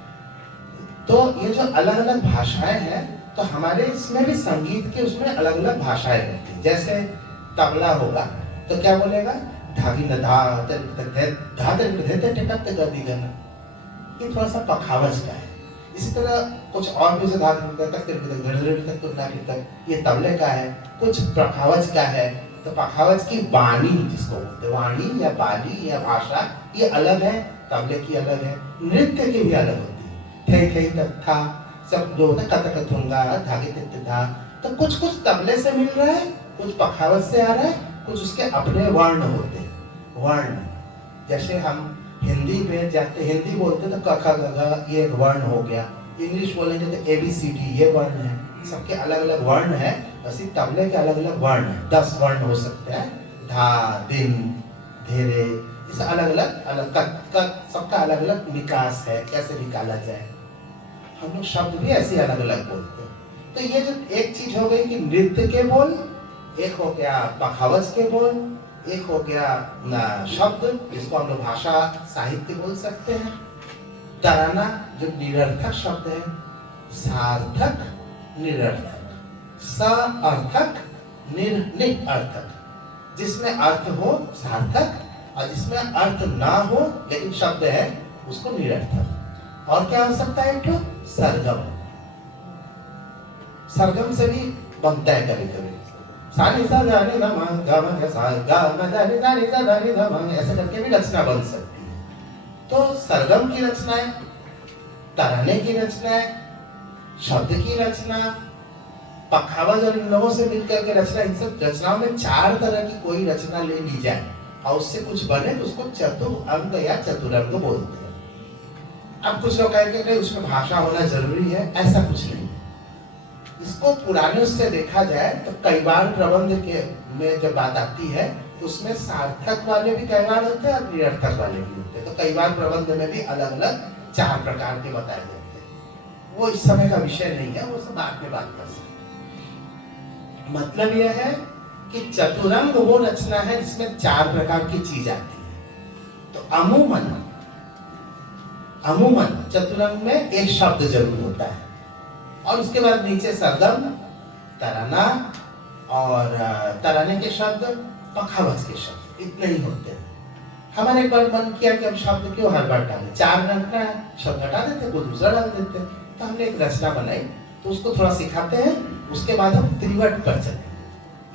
तो ये जो अलग अलग भाषाएं हैं, तो हमारे इसमें भी संगीत के उसमें अलग अलग भाषाएं होती हैं। जैसे तबला होगा तो क्या बोलेगा, धागी न धा धा ये थोड़ा सा पखावज का है। इसी तरह कुछ और भी ये तबले का है, कुछ पखावज का है। तो पखावज की वाणी जिसको बोलते हैं, वाणी या बाली या भाषा, ये अलग है, तबले की अलग है, नृत्य की भी अलग होती है। थे तथा सब जो होता है कथकथुंगा धागे धा। तो कुछ कुछ तबले से मिल रहा है, कुछ पखावज से आ रहा है, कुछ उसके अपने वर्ण होते हैं। वर्ण जैसे हम हिंदी में जाते, हिंदी बोलते तो क ख ग घ ये एक वर्ण हो गया, इंग्लिश बोलेंगे तो ABCD ये वर्ण है, सबके अलग अलग वर्ण है। वैसे तबले के अलग अलग वर्ण है, 10 वर्ण हो सकते हैं, धा दिन धेरे, इस अलग अलग सबका अलग अलग विकास है, कैसे निकाला जाए। हम लोग शब्द भी ऐसे अलग अलग बोलते हैं। तो ये जो एक चीज हो गई कि नृत्य के बोल, एक हो गया पखावज के बोल, एक हो गया शब्द जिसको हम लोग भाषा साहित्य बोल सकते हैं। तराना जो निरर्थक शब्द है, सार्थक निरर्थक, सार्थक निरर्थक, जिसमें अर्थ हो सार्थक और जिसमें अर्थ ना हो लेकिन शब्द है उसको निरर्थक। और क्या हो सकता है, एक तो सरगम, सरगम से भी बनता है कभी कभी, सानी सा दानी धा मा गा मा सा गा मा दानी दानी सा दानी धा मा, ऐसे करके भी रचना बन सकती है। तो सरगम की रचनाएं, तराने की रचनाएं, शब्द की रचना, पखावज और इन लोगों से मिलकर के रचना, इन सब रचनाओं में 4 तरह की कोई रचना ले ली जाए और उससे कुछ बने तो उसको चतुरंग या चतुरंग बोलते हैं। अब कुछ लोग कहेंगे उसमें भाषा होना जरूरी है, ऐसा कुछ नहीं। इसको पुराने उससे देखा जाए तो कई बार प्रबंध के में जब बात आती है तो उसमें सार्थक वाले भी कई बार होते हैं और निरर्थक वाले भी होते हैं। तो कई बार प्रबंध में भी अलग अलग 4 प्रकार के बताए जाते हैं। वो इस समय का विषय नहीं है, वो सब बाद में बात कर सकते। मतलब यह है कि चतुरंग वो रचना है जिसमें 4 प्रकार की चीज आती है। तो अमूमन चतुरंग में एक शब्द जरूर होता है और उसके बाद नीचे सरगम, तराना और तराने के शब्द, पखावज के शब्द, इतने ही होते हैं। हमारे एक बार मन किया कि हम शब्द क्यों हर बार डालें, 4 रखना है, शब्द हटा देते कोई दूसरा डाल देते। तो हमने एक रचना बनाई, तो उसको थोड़ा सिखाते हैं, उसके बाद हम त्रिवट पर चलेंगे।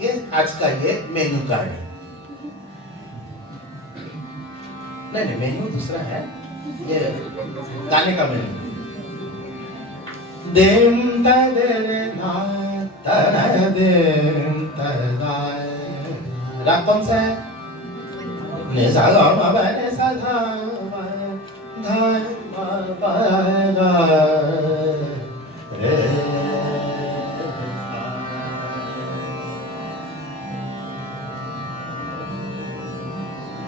ये आज का ये मेन्यू कार्ड है। नहीं मेन्यू दूसरा है, ये गाने का मेन्यू। देम तदरे ना तदरेम तदाय, राग कौन सा है, ने सा गा मा पा ने सा धा मा धा मा पा गा रे।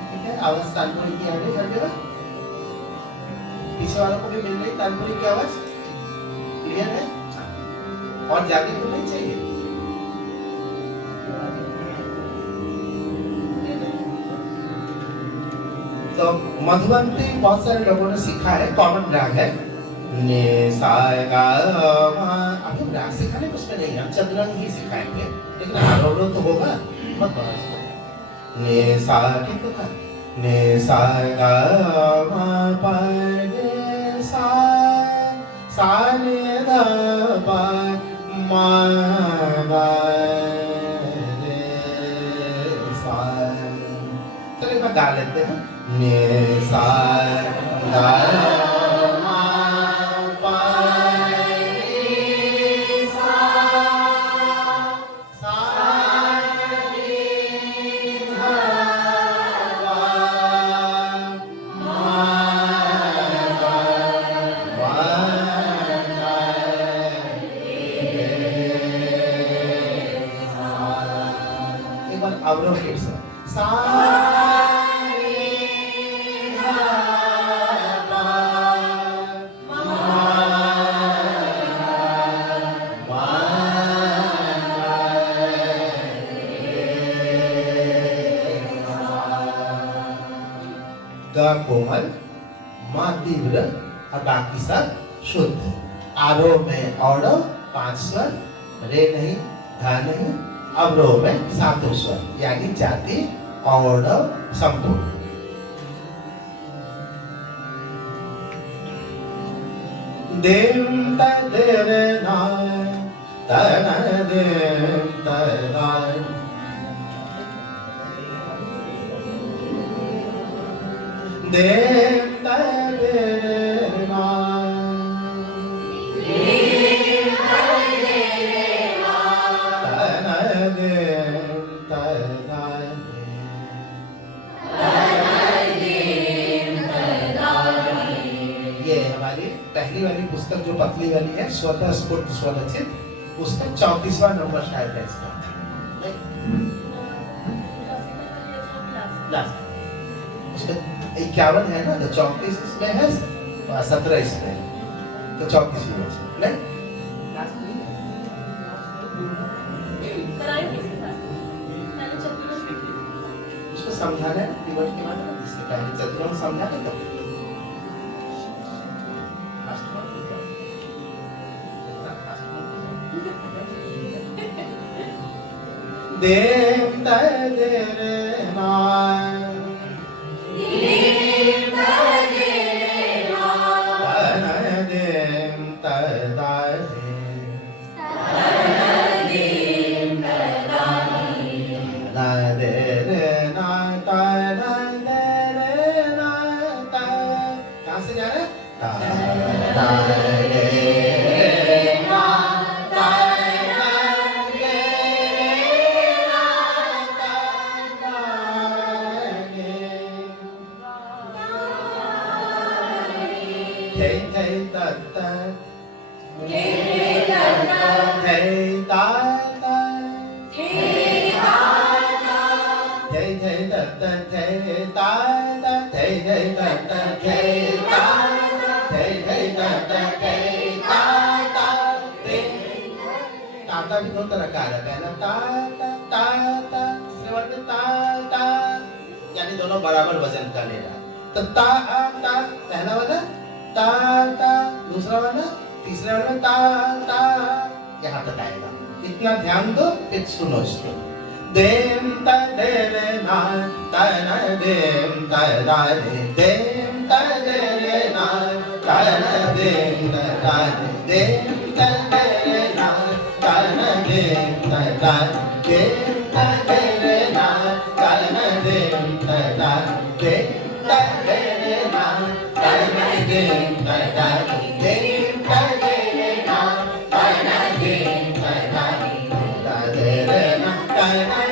ठीक है, आवाज तानपुरी की आ रही है, पीछे वालों को भी मिल रही तानपुरी की आवाज, क्लियर है? और जागे तो नहीं चाहिए। तो मधुबंती बहुत सारे लोगों ने सीखा है, कॉमन राग है, ने सा गा मा। अभी राग सिखाने कुछ में नहीं, हम चतुरंग ही सिखाएंगे, लेकिन आरोह तो होगा मत बना इसको। ने सा ठीक होगा, ने सा गा मा पा रे सा सा ने धा पा मा गा रे सा। चलिए मैं गा लेते हैं, ने सा गा मा पा रे सा सा रे धा पा मा गा मा। अवरोह फिर से सा ग कोमल, मा तीव्र और बाकी सब शुद्ध। आरोह में औरव 5 स्वर, रे नहीं, धा नहीं, अवरोह में 7 स्वर यानी जाति औरव संपूर्ण। देम तदेरे ना तन देम तदा देम तदेरे ना तन देम तदा ये हमारी पहली वाली पुस्तक जो पतली वाली है स्वतः स्फूर्त स्वरचित उसका 34वां नंबर शायद है इसका। उसमें 51 है ना, तो 34 इसमें है, 17 इसमें है, तो 34 में है नहीं? उसको समझाना है रिवर्ट के बाद, इससे पहले चतुरंग समझाना तो देम तदेरे ना देम तदेरे ना तन देम तदा देम तदा ना दे रे ना तन दे रे ना ता। कहाँ से जा रहे हैं? ता रे ताता भी दो तरह का है, पहला ता ता ता ता, दूसरे वर्ड में ता ता, यानी दोनों बराबर वजन का ले रहा है। तो ता ता पहला वाला, ता ता दूसरा वाला, तीसरे वाला में ता ता, यहाँ तक आएगा। इतना ध्यान दो, फिर सुनो इसको। देम ता दे रे ना ता ना देम ता दा दे देम ता दे रे ना ता ना देम ता दा दे देम ता दे रे ना ता ना देम ता दा देम ता दे रे ना ता ना देम ता दा देम ता दे रे ना ता ना देम ता दा देम ता दे रे ना ता ना देम ता दा ता दे रे ना ता ना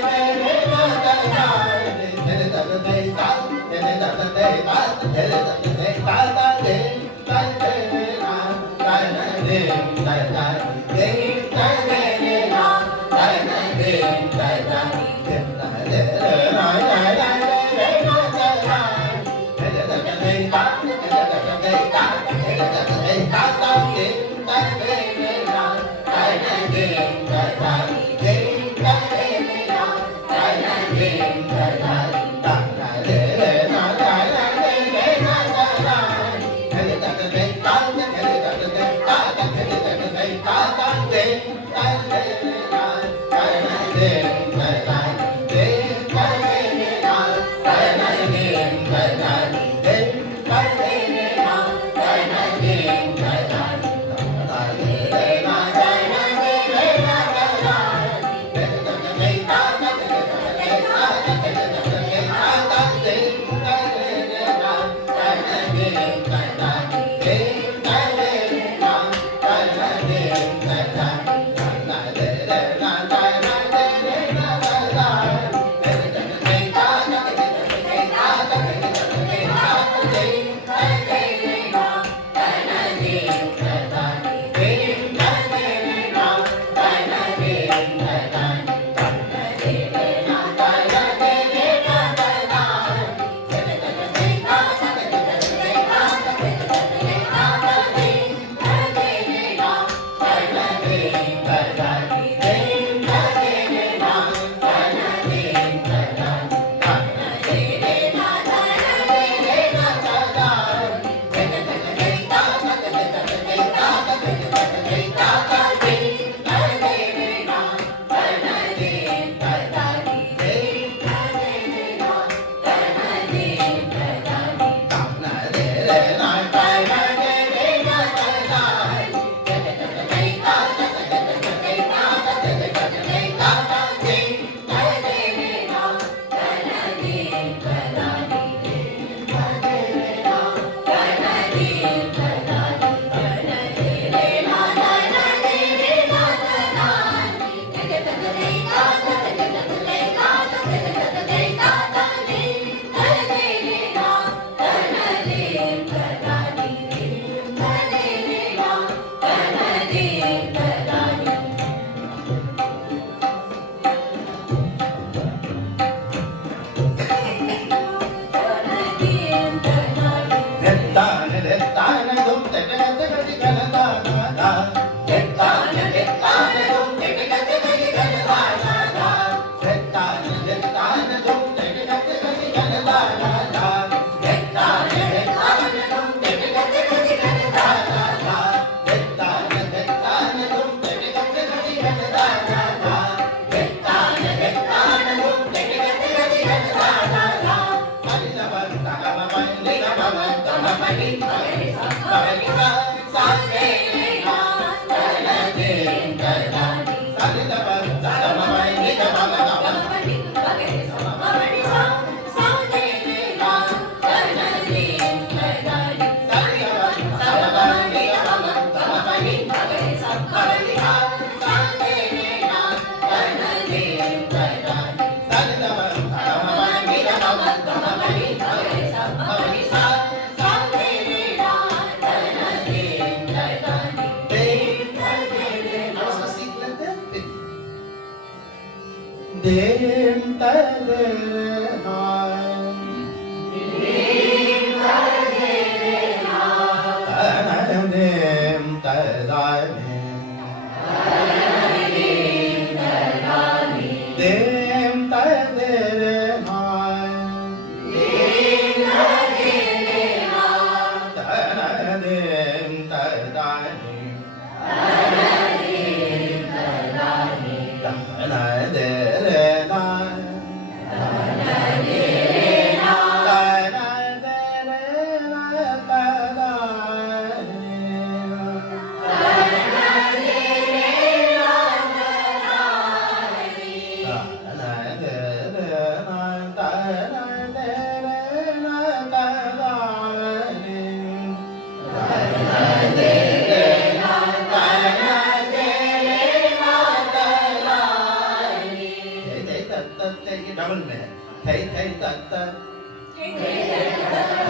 डबल में है थई थई तत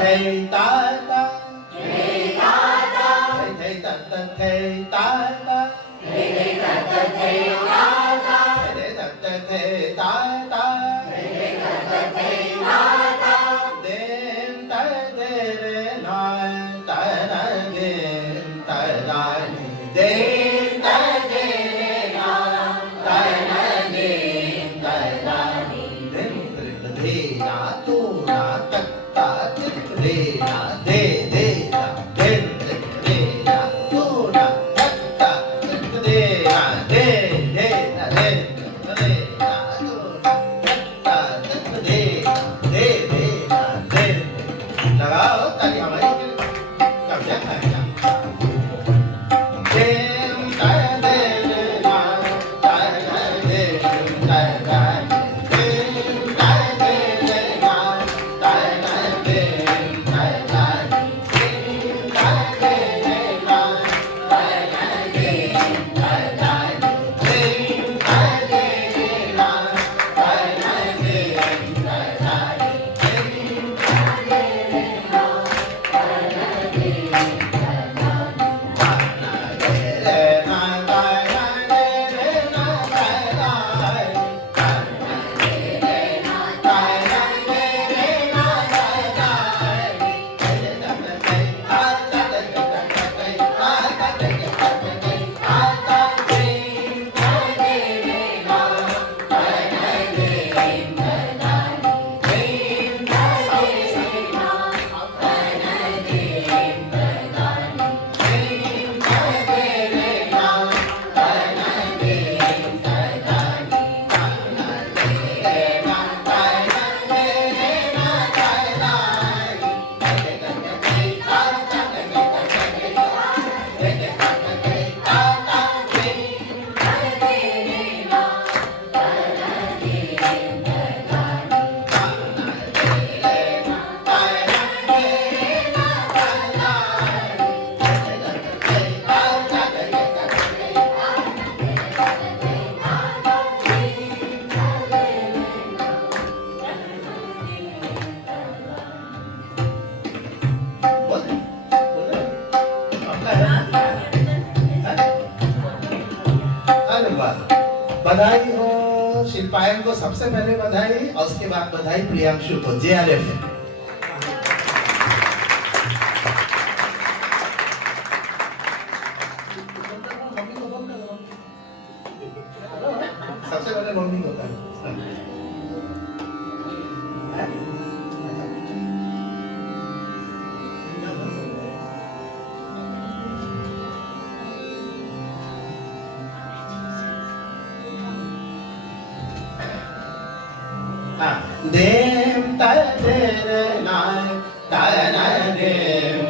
थई ता ता थई थई तत थई ता ता थई तत थई ता ता देम ता दे रे ना ता ना देम ता दा देम ता दे रे ना ता ना देम ता दा दे ना तो ना तक ता दे ना दे दे ना दे दे ना तो ना तक ता दे ना दे दे ना दे दे ना तो ना तक ता दे दे दे ना दे लगाओ ताली हमारी कब जाता है बधाई हो शिल्पायन को सबसे पहले बधाई और उसके बाद बधाई प्रियांशु को जेआरएफ सबसे पहले मम्मी को देम ता दे ना ता ना देम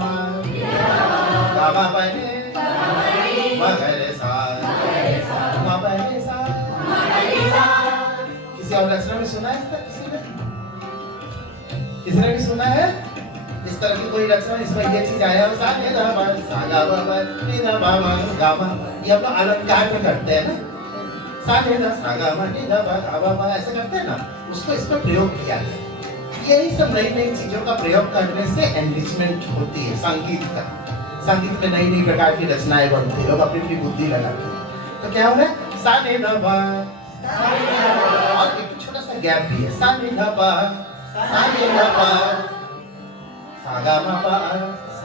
मा गा मा पा नि मा गा रे सा मा पा नि सा। किसी और रचना में सुना है इसका? किसने भी सुना है इस तरह की कोई रचना? इसमें ये चीज आया हो सा नि धा मा सा गा मा पा नि धा मा मा गा मा, ये हम लोग अलंकार में करते हैं ना, सा नि धा सा गा मा नि धा मा गा मा पा ऐसे करते हैं ना, उसको इसमें प्रयोग किया गया। यही सब नई नई चीजों का प्रयोग करने से एनरिचमेंट होती है संगीत का। संगीत में नई नई प्रकार की रचनाएं बनती है, लोग अपनी अपनी बुद्धि लगाते हैं। तो क्या हो रहा है? सा नि धा पा, और एक छोटा सा गैप भी है, सा नि धा पा सा नि धा पा सा गा मा पा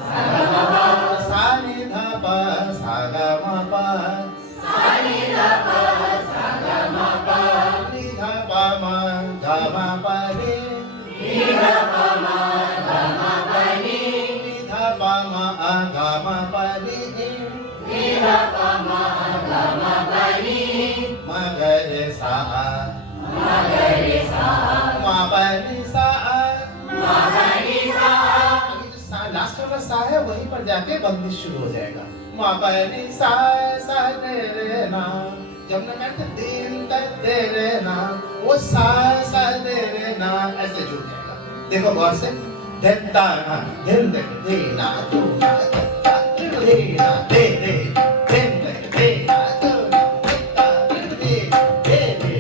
सा नि धा पा सा गा मा पा नि धा पा मा गा मा पा रे नि धा पा मा गा मा पा रे मा गा रे सा मा पा रे सा। लास्ट वाला सा है वहीं पर जाके बंदिश शुरू हो जाएगा। मा पा रे सा सा रे रे ना, जब ना कहते दिन तक दे रे ना, वो सा सा दे रे ना ऐसे जुड़ जाएगा। देखो गौर से, देता ना दिन तक दे ना तू ना देता दे ना दे दे दिन तक दे ना तू ना देता दे दे दे दे।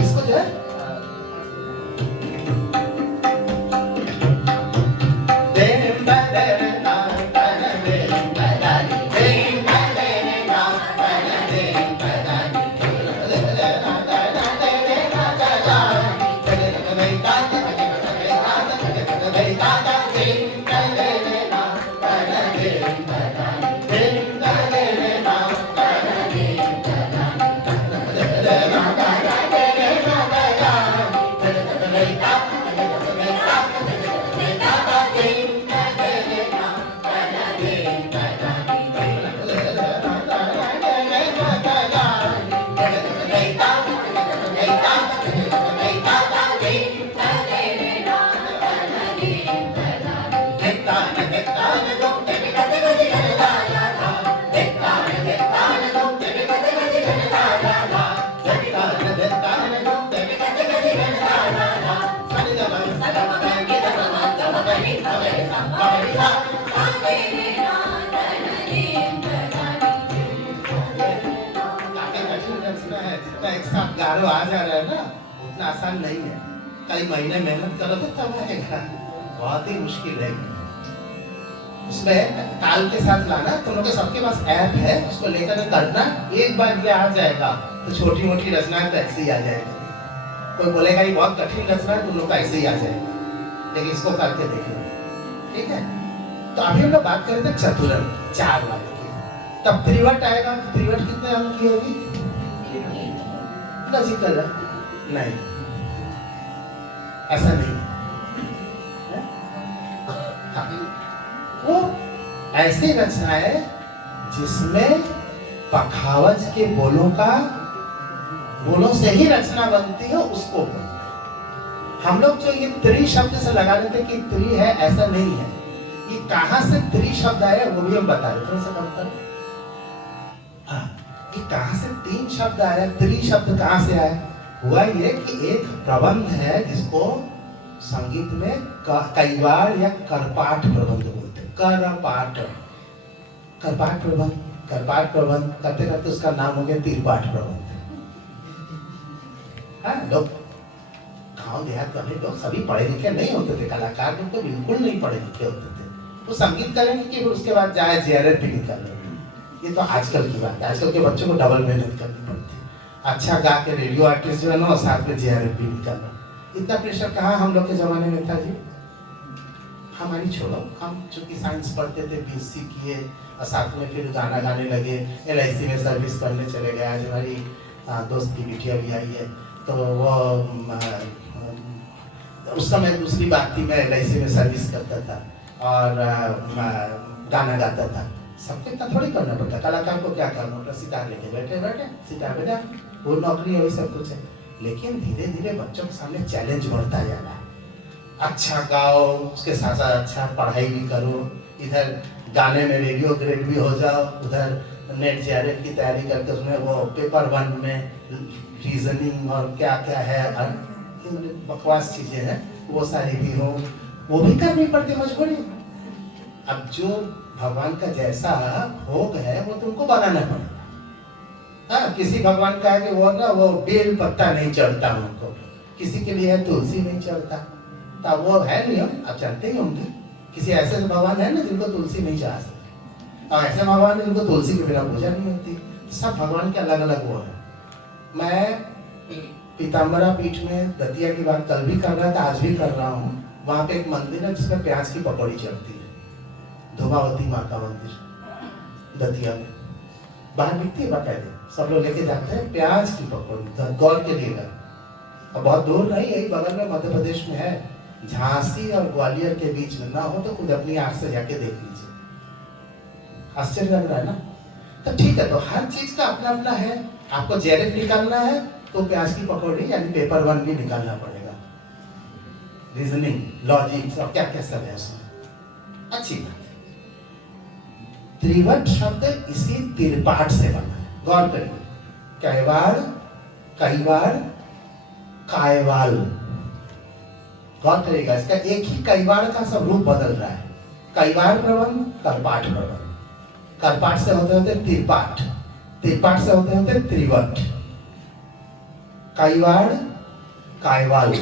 इसको जो है गारो आ जा रहा है ना, उतना आसान नहीं है। कई महीने मेहनत करो तो तब आएगा, बहुत ही मुश्किल है। उसमें ताल के साथ लाना, तुम लोग के सबके पास ऐप है, उसको लेकर करना, एक बार ये आ जाएगा तो छोटी मोटी रचनाएं तो ऐसे ही आ जाएगी। कोई बोलेगा ये बहुत कठिन रचना है, तुम लोग का ऐसे ही आ जाएगा, लेकिन इसको करके देखो, ठीक है। तो अभी हम लोग बात कर रहे थे चतुरन 4 वाले की, तब त्रिवट आएगा। त्रिवट कितने अंक की होगी? लॉजिकल है नहीं, ऐसा नहीं है? हाँ। वो ऐसी रचना है जिसमें पखावज के बोलों से ही रचना बनती है, उसको हम लोग जो ये त्रि शब्द से लगा रहे थे कि त्रि है, ऐसा नहीं है। ये कहां से त्रि शब्द आया वो भी हम बता रहे थे, थोड़ा सा कम करो। हाँ, ये कहां से 3 शब्द आया, त्रि शब्द कहां से आया? हुआ ये कि एक प्रबंध है जिसको संगीत में कैवाड़ या करपाठ प्रबंध बोलते हैं। करपाठ प्रबंध, करपाठ प्रबंध करते करते उसका नाम हो गया तीरपाठ प्रबंध। हाँ, लोग गाँव देहात वाले लोग सभी पढ़े लिखे नहीं होते थे, कलाकार लोग तो बिल्कुल नहीं पढ़े लिखे होते थे। वो संगीत करेंगे कि उसके बाद जाए JRF भी निकाल लेंगे। ये तो आजकल की बात है। आजकल के बच्चों को डबल मेहनत करनी पड़ती है। अच्छा गा के रेडियो आर्टिस्ट बनो और साथ में JRF भी निकालो। इतना प्रेशर कहाँ हम लोग के जमाने में था जी। हमारी छोड़ो, हम चूंकि साइंस पढ़ते थे, BSc किए और साथ में फिर गाना गाने लगे, LIC में सर्विस करने चले गए। आज हमारी दोस्त की बिटिया भी आई है, तो वो उस समय दूसरी बात थी, मैं LIC में सर्विस करता था और गाना गाता था। सबको इतना थोड़ी करना पड़ता। कलाकार को क्या करना होता, सितार लेके बैठे सितार बजा, वो नौकरी है, वही सब कुछ है। लेकिन धीरे धीरे बच्चों के सामने चैलेंज बढ़ता जा रहा है। अच्छा गाओ, उसके साथ साथ अच्छा पढ़ाई भी करो, इधर गाने में रेडियो ग्रेड भी हो जाओ, उधर नेट JRF की तैयारी करके उसमें वो पेपर 1 में रीजनिंग और क्या क्या है, बकवास चीजें हैं, वो सारी भी हो, वो भी करनी पड़ती मजबूरी। अब जो भगवान का जैसा भोग है वो तुमको बनाना पड़ेगा। हाँ, किसी भगवान का है कि वो ना वो बेल पत्ता नहीं चढ़ता उनको, किसी के लिए है तुलसी नहीं चढ़ता, तो वो है नियम, आप जानते ही होंगे। किसी ऐसे भगवान है ना जिनको तुलसी नहीं चढ़ा सकते, और ऐसे भगवान है जिनको तुलसी के बिना पूजा नहीं होती। सब भगवान के अलग अलग वो है। मैं पीताम्बरा पीठ में दतिया की बात कल भी कर रहा था, आज भी कर रहा हूँ। वहाँ पे एक मंदिर है जिसमें प्याज की पकौड़ी चढ़ती है, धोबावती माँ का मंदिर दतिया में, बाहर बिकती है बाकायदे, सब लोग लेके जाते हैं प्याज की पकौड़ी, गौर के लिए। और बहुत दूर नहीं, यही बगल में मध्य प्रदेश में है, झांसी और ग्वालियर के बीच में। ना हो तो खुद अपनी आंख से जाके देख लीजिए, आश्चर्य लग रहा है ना। तो ठीक है, तो हर चीज का अपना अपना है। आपको JRF निकालना है तो प्याज की पकौड़ी यानी पेपर 1 भी निकालना पड़ेगा, रीजनिंग, लॉजिक और क्या क्या सब है उसमें। अच्छी बात है। त्रिवट शब्द इसी तिरपाठ से बना है, गौर करिए। कैवाड़, कैवाड़, कायवाल, गौर करिएगा। इसका एक ही कैवाड़ का सब रूप बदल रहा है। कैवाड़ प्रबंध, करपाठ प्रबंध, करपाठ से होते होते तिरपाठ, तिरपाठ से होते होते त्रिवट, कैवाड़, कायवाल,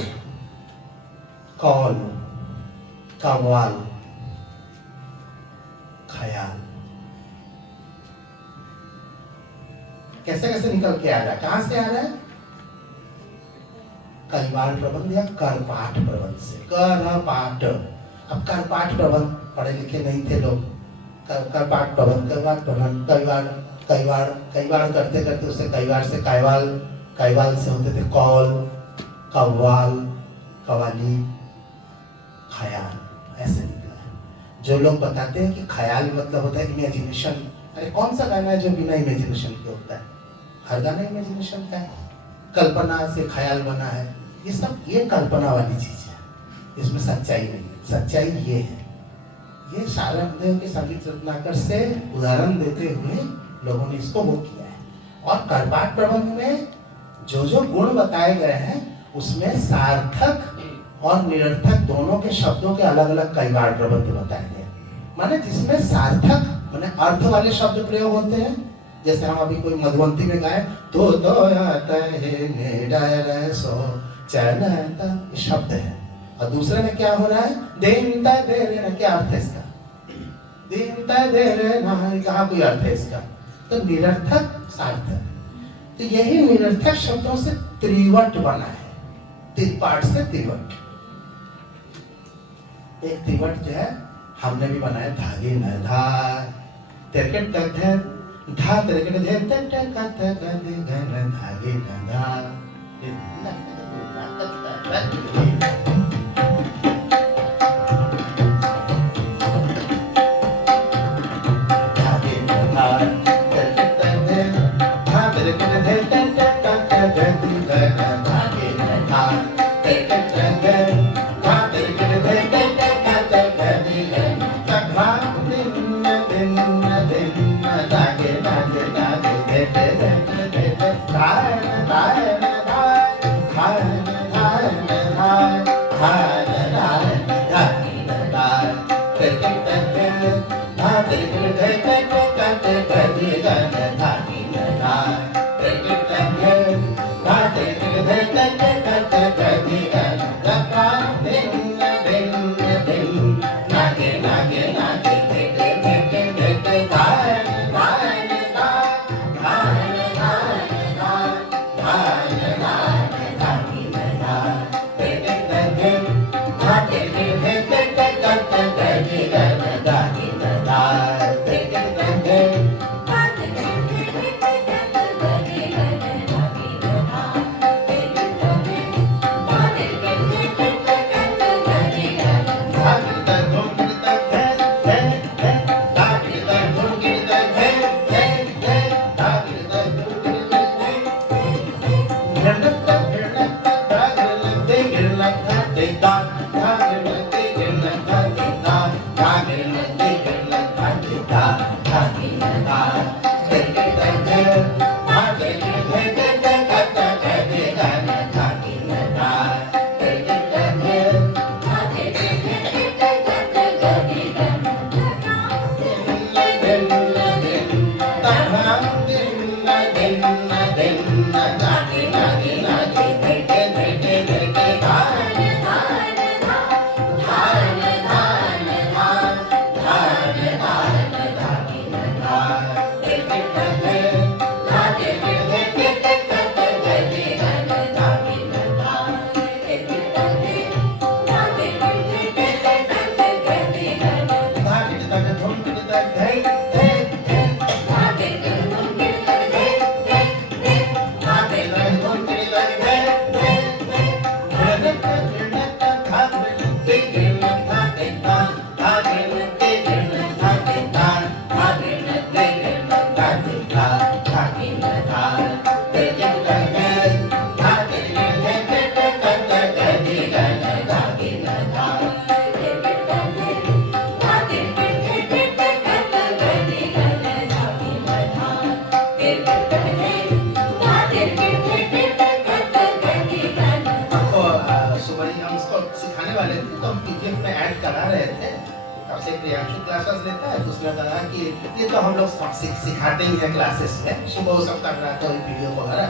कौल, कव्वाल, खयाल। कैसे कैसे निकल के आ रहा है, कहां से आ रहा है? कैवाड़ प्रबंध या करपाठ प्रबंध से। करपाठ, अब करपाठ प्रबंध पढ़े लिखे नहीं थे लोग, करपाठ प्रबंध, करपाठ प्रबंध, कैवाड़, कैवाड़, कैवाड़ करते करते उससे कैवाड़ से कैवाल, कैवाल से होते थे कौल, कव्वाल, कवाली, खयाल, ऐसे निकला है। जो लोग बताते हैं कि खयाल मतलब होता है इमेजिनेशन, अरे कौन सा गाना है जो बिना इमेजिनेशन के होता है? हर गाना इमेजिनेशन का है। कल्पना से ख्याल बना है, ये सब ये कल्पना वाली चीज है, इसमें सच्चाई नहीं है। सच्चाई ये है, ये शारंगदेव के संगीत रत्नाकर से उदाहरण देते हुए लोगों ने इसको वो किया है। और करपाठ प्रबंध में जो जो गुण बताए गए हैं उसमें सार्थक और निरर्थक दोनों के शब्दों के अलग अलग कैवाड़ प्रबंध बताए गए। माने जिसमें सार्थक माने अर्थ वाले शब्द प्रयोग होते हैं, जैसे हम अभी कोई मधुवंती में गाए तो आता है मेरा सो चलता, ये शब्द है। और दूसरे में क्या हो रहा है? देनता दे रहे, क्या अर्थ है इसका? देनता दे रहे ना, कहाँ कोई अर्थ है इसका? तो निरर्थक सार्थक। तो यही निरर्थक शब्दों से त्रिवट बना है, त्रिपाठ से त्रिवट। एक त्रिवट जो है हमने भी बनाया, धागे न धार तिरकट तक है, धा तिरकट धे तक तक गंदे गन धागे न धार। प्रियांशु क्लासेस लेता है तो उसने कहा कि ये तो हम लोग सिखाते ही हैं क्लासेस में, सुबह वो सब कर रहा था वीडियो वगैरह,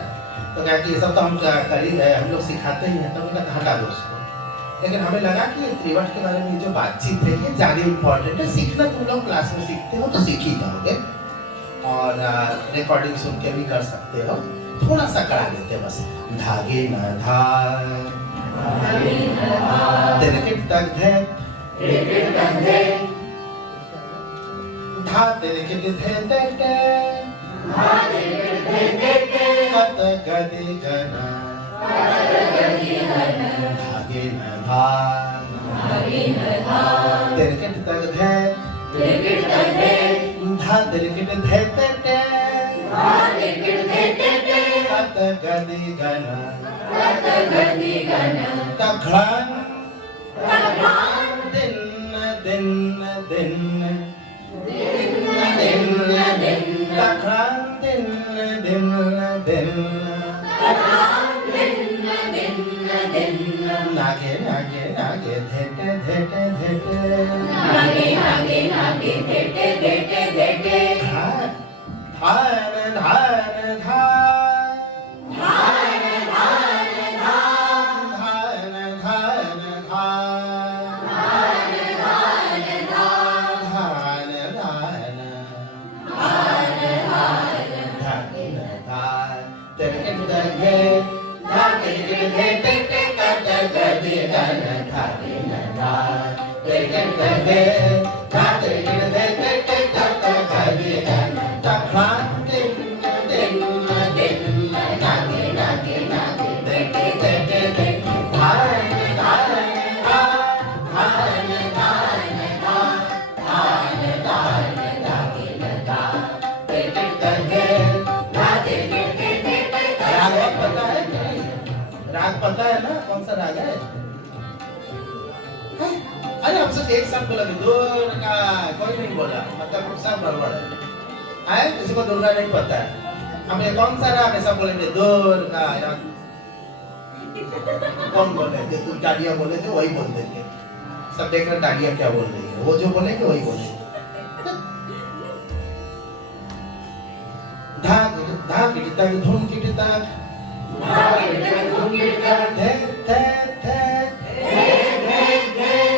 तो कहा कि ये सब तो हम कर ही रहे, हम लोग सिखाते ही हैं, तो मैंने कहा हटा दो उसको। लेकिन हमें लगा कि त्रिवट के बारे में जो बातचीत है ये ज़्यादा इम्पोर्टेंट है, सीखना तुम लोग क्लास में सीखते हो तो सीख ही जाओगे, और रिकॉर्डिंग सुन के भी कर सकते हो, थोड़ा सा करा लेते बस। धागे न धार तिरकिट तक धे धा तिरकिट धे तक कत गदि गना धागे न धार तिरकिट तक धे धा तिरकिट धे तक कत गदि गना तघ्रान दिन दिन दिन तघ्रान दिन दिन दिन नागे नागे नागे धेटे धेटे धेटे नागे नागे नागे धेटे धेटे धेटे धान धान धान धान राग पता है ना कौन सा राग है? अरे हम सब एक साथ बोला, दूर का कोई नहीं बोला, मतलब सब गड़बड़ है। किसी को दुर्गा नहीं पता है, हमें कौन सा राग ऐसा बोलेंगे दूर का, या कौन बोले थे? तुम टालियां बोले थे वही बोल देंगे, सब देख रहे टालियां क्या बोल रही है, वो जो बोलेंगे वही बोलेंगे। धाग धाग गिटार धुन गिटार थे थे थे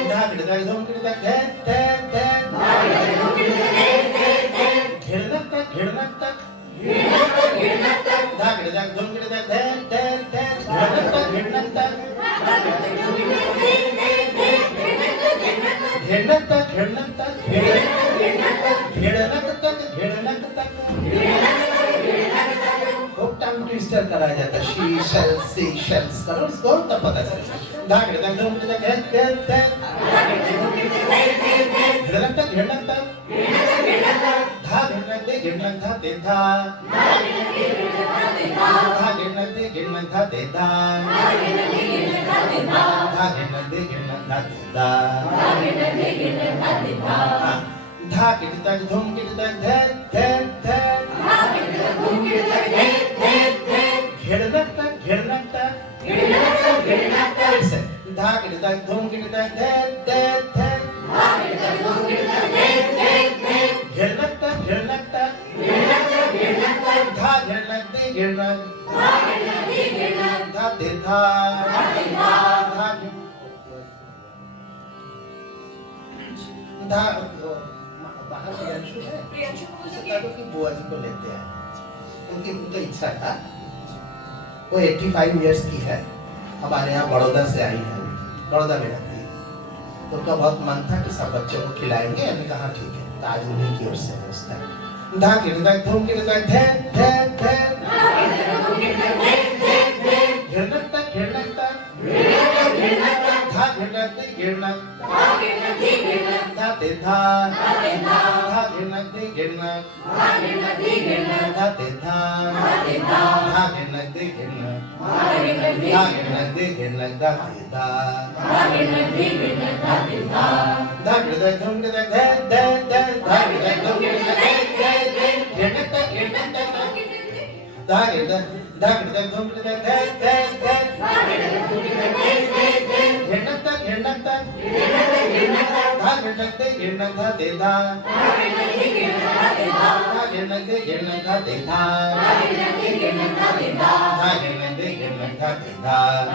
धाग धाग धूम के तक थे थे थे घिरनक तक धाग धाग धूम के तक थे थे थे घिरनक तक घिरनक तक खूब टंग ट्विस्टर कराया जाता है शी शेल्स करो उसको तब पता चलेगा धाग धाग धूम के तक थे थे घिरनक तक धा घिरनक धा ते धा धा घिरनक धा ते धा धा घिरनक धा ते धा धा तक धूम के तक थे थे थे घिरनक तक से धा तक धूम के तक थे थे थे घिरनक तक धा घिरनक धा ते धा धा बाहर प्रियांशु है की बुआ जी को लेते हैं उनकी इच्छा था वो 85 इयर्स की है हमारे यहाँ बड़ौदा से आई है बड़ौदा में रहती है तो उनका बहुत मन था कि सब बच्चों को खिलाएंगे हमने कहा ठीक है तो आज उन्हीं की ओर से उसका धा के तक धूम के तक थे थे थे घिरनक तक धा घिरनक धा ते धा धा घिरनक धा ते धा धा घिरनक धा ते धा धा घिरनक धूम के तक थे थे थे धा घिरनक धूम के तक थे थे घिरनक तक धा घिरनक धूम के तक थे थे थे घिरनक तक धा घिरनक धा ते धा धा घिरनक धा ते धा धा घिरनक धा ते धा धा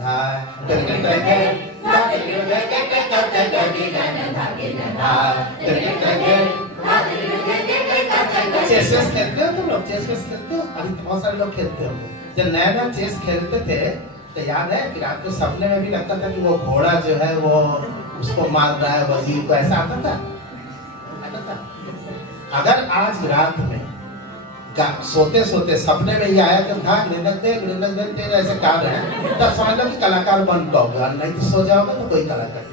धा चेस खेलते हो तुम लोग चेस खेलते हो अभी बहुत सारे लोग खेलते होंगे जब नया चेस खेलते थे तो याद है कि रात को सपने में भी लगता था कि वो घोड़ा जो है वो उसको मार रहा है वजीर को ऐसा आता था अगर आज रात में सोते सोते सपने में ये आया कि भाग निंदक दे ऐसे कर रहे हैं तब समझ लो कि कलाकार बन पाओगे और नहीं तो सो जाओगे तो कोई कलाकार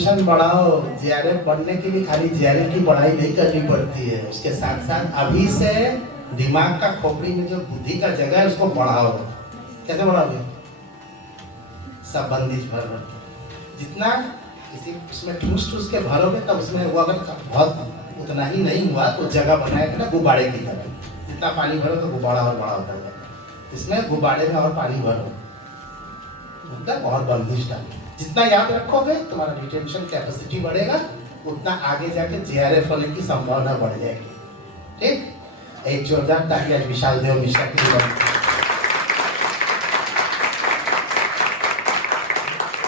रिटेंशन बढ़ाओ। जेआरएफ पढ़ने के लिए खाली जेआरएफ की पढ़ाई नहीं करनी पड़ती है, उसके साथ साथ अभी से दिमाग का खोपड़ी में जो बुद्धि का जगह है उसको बढ़ाओ। कैसे बढ़ाओगे? सब बंदिश भर भर के। जितना किसी उसमें ठूस ठूस के भरोगे तब उसमें वो अगर बहुत उतना ही नहीं हुआ तो जगह बनाएगा ना गुब्बारे की तरह। जितना पानी भरो तो गुब्बारा और बड़ा होता है, इसमें गुब्बारे में और पानी भरो मतलब और बंदिश डालो। जितना याद रखोगे तुम्हारा रिटेंशन कैपेसिटी बढ़ेगा, उतना आगे जाके जेआरएफ होने की संभावना बढ़ जाएगी। ठीक, एक जोरदार तालियां विशाल देव मिश्रा के लिए।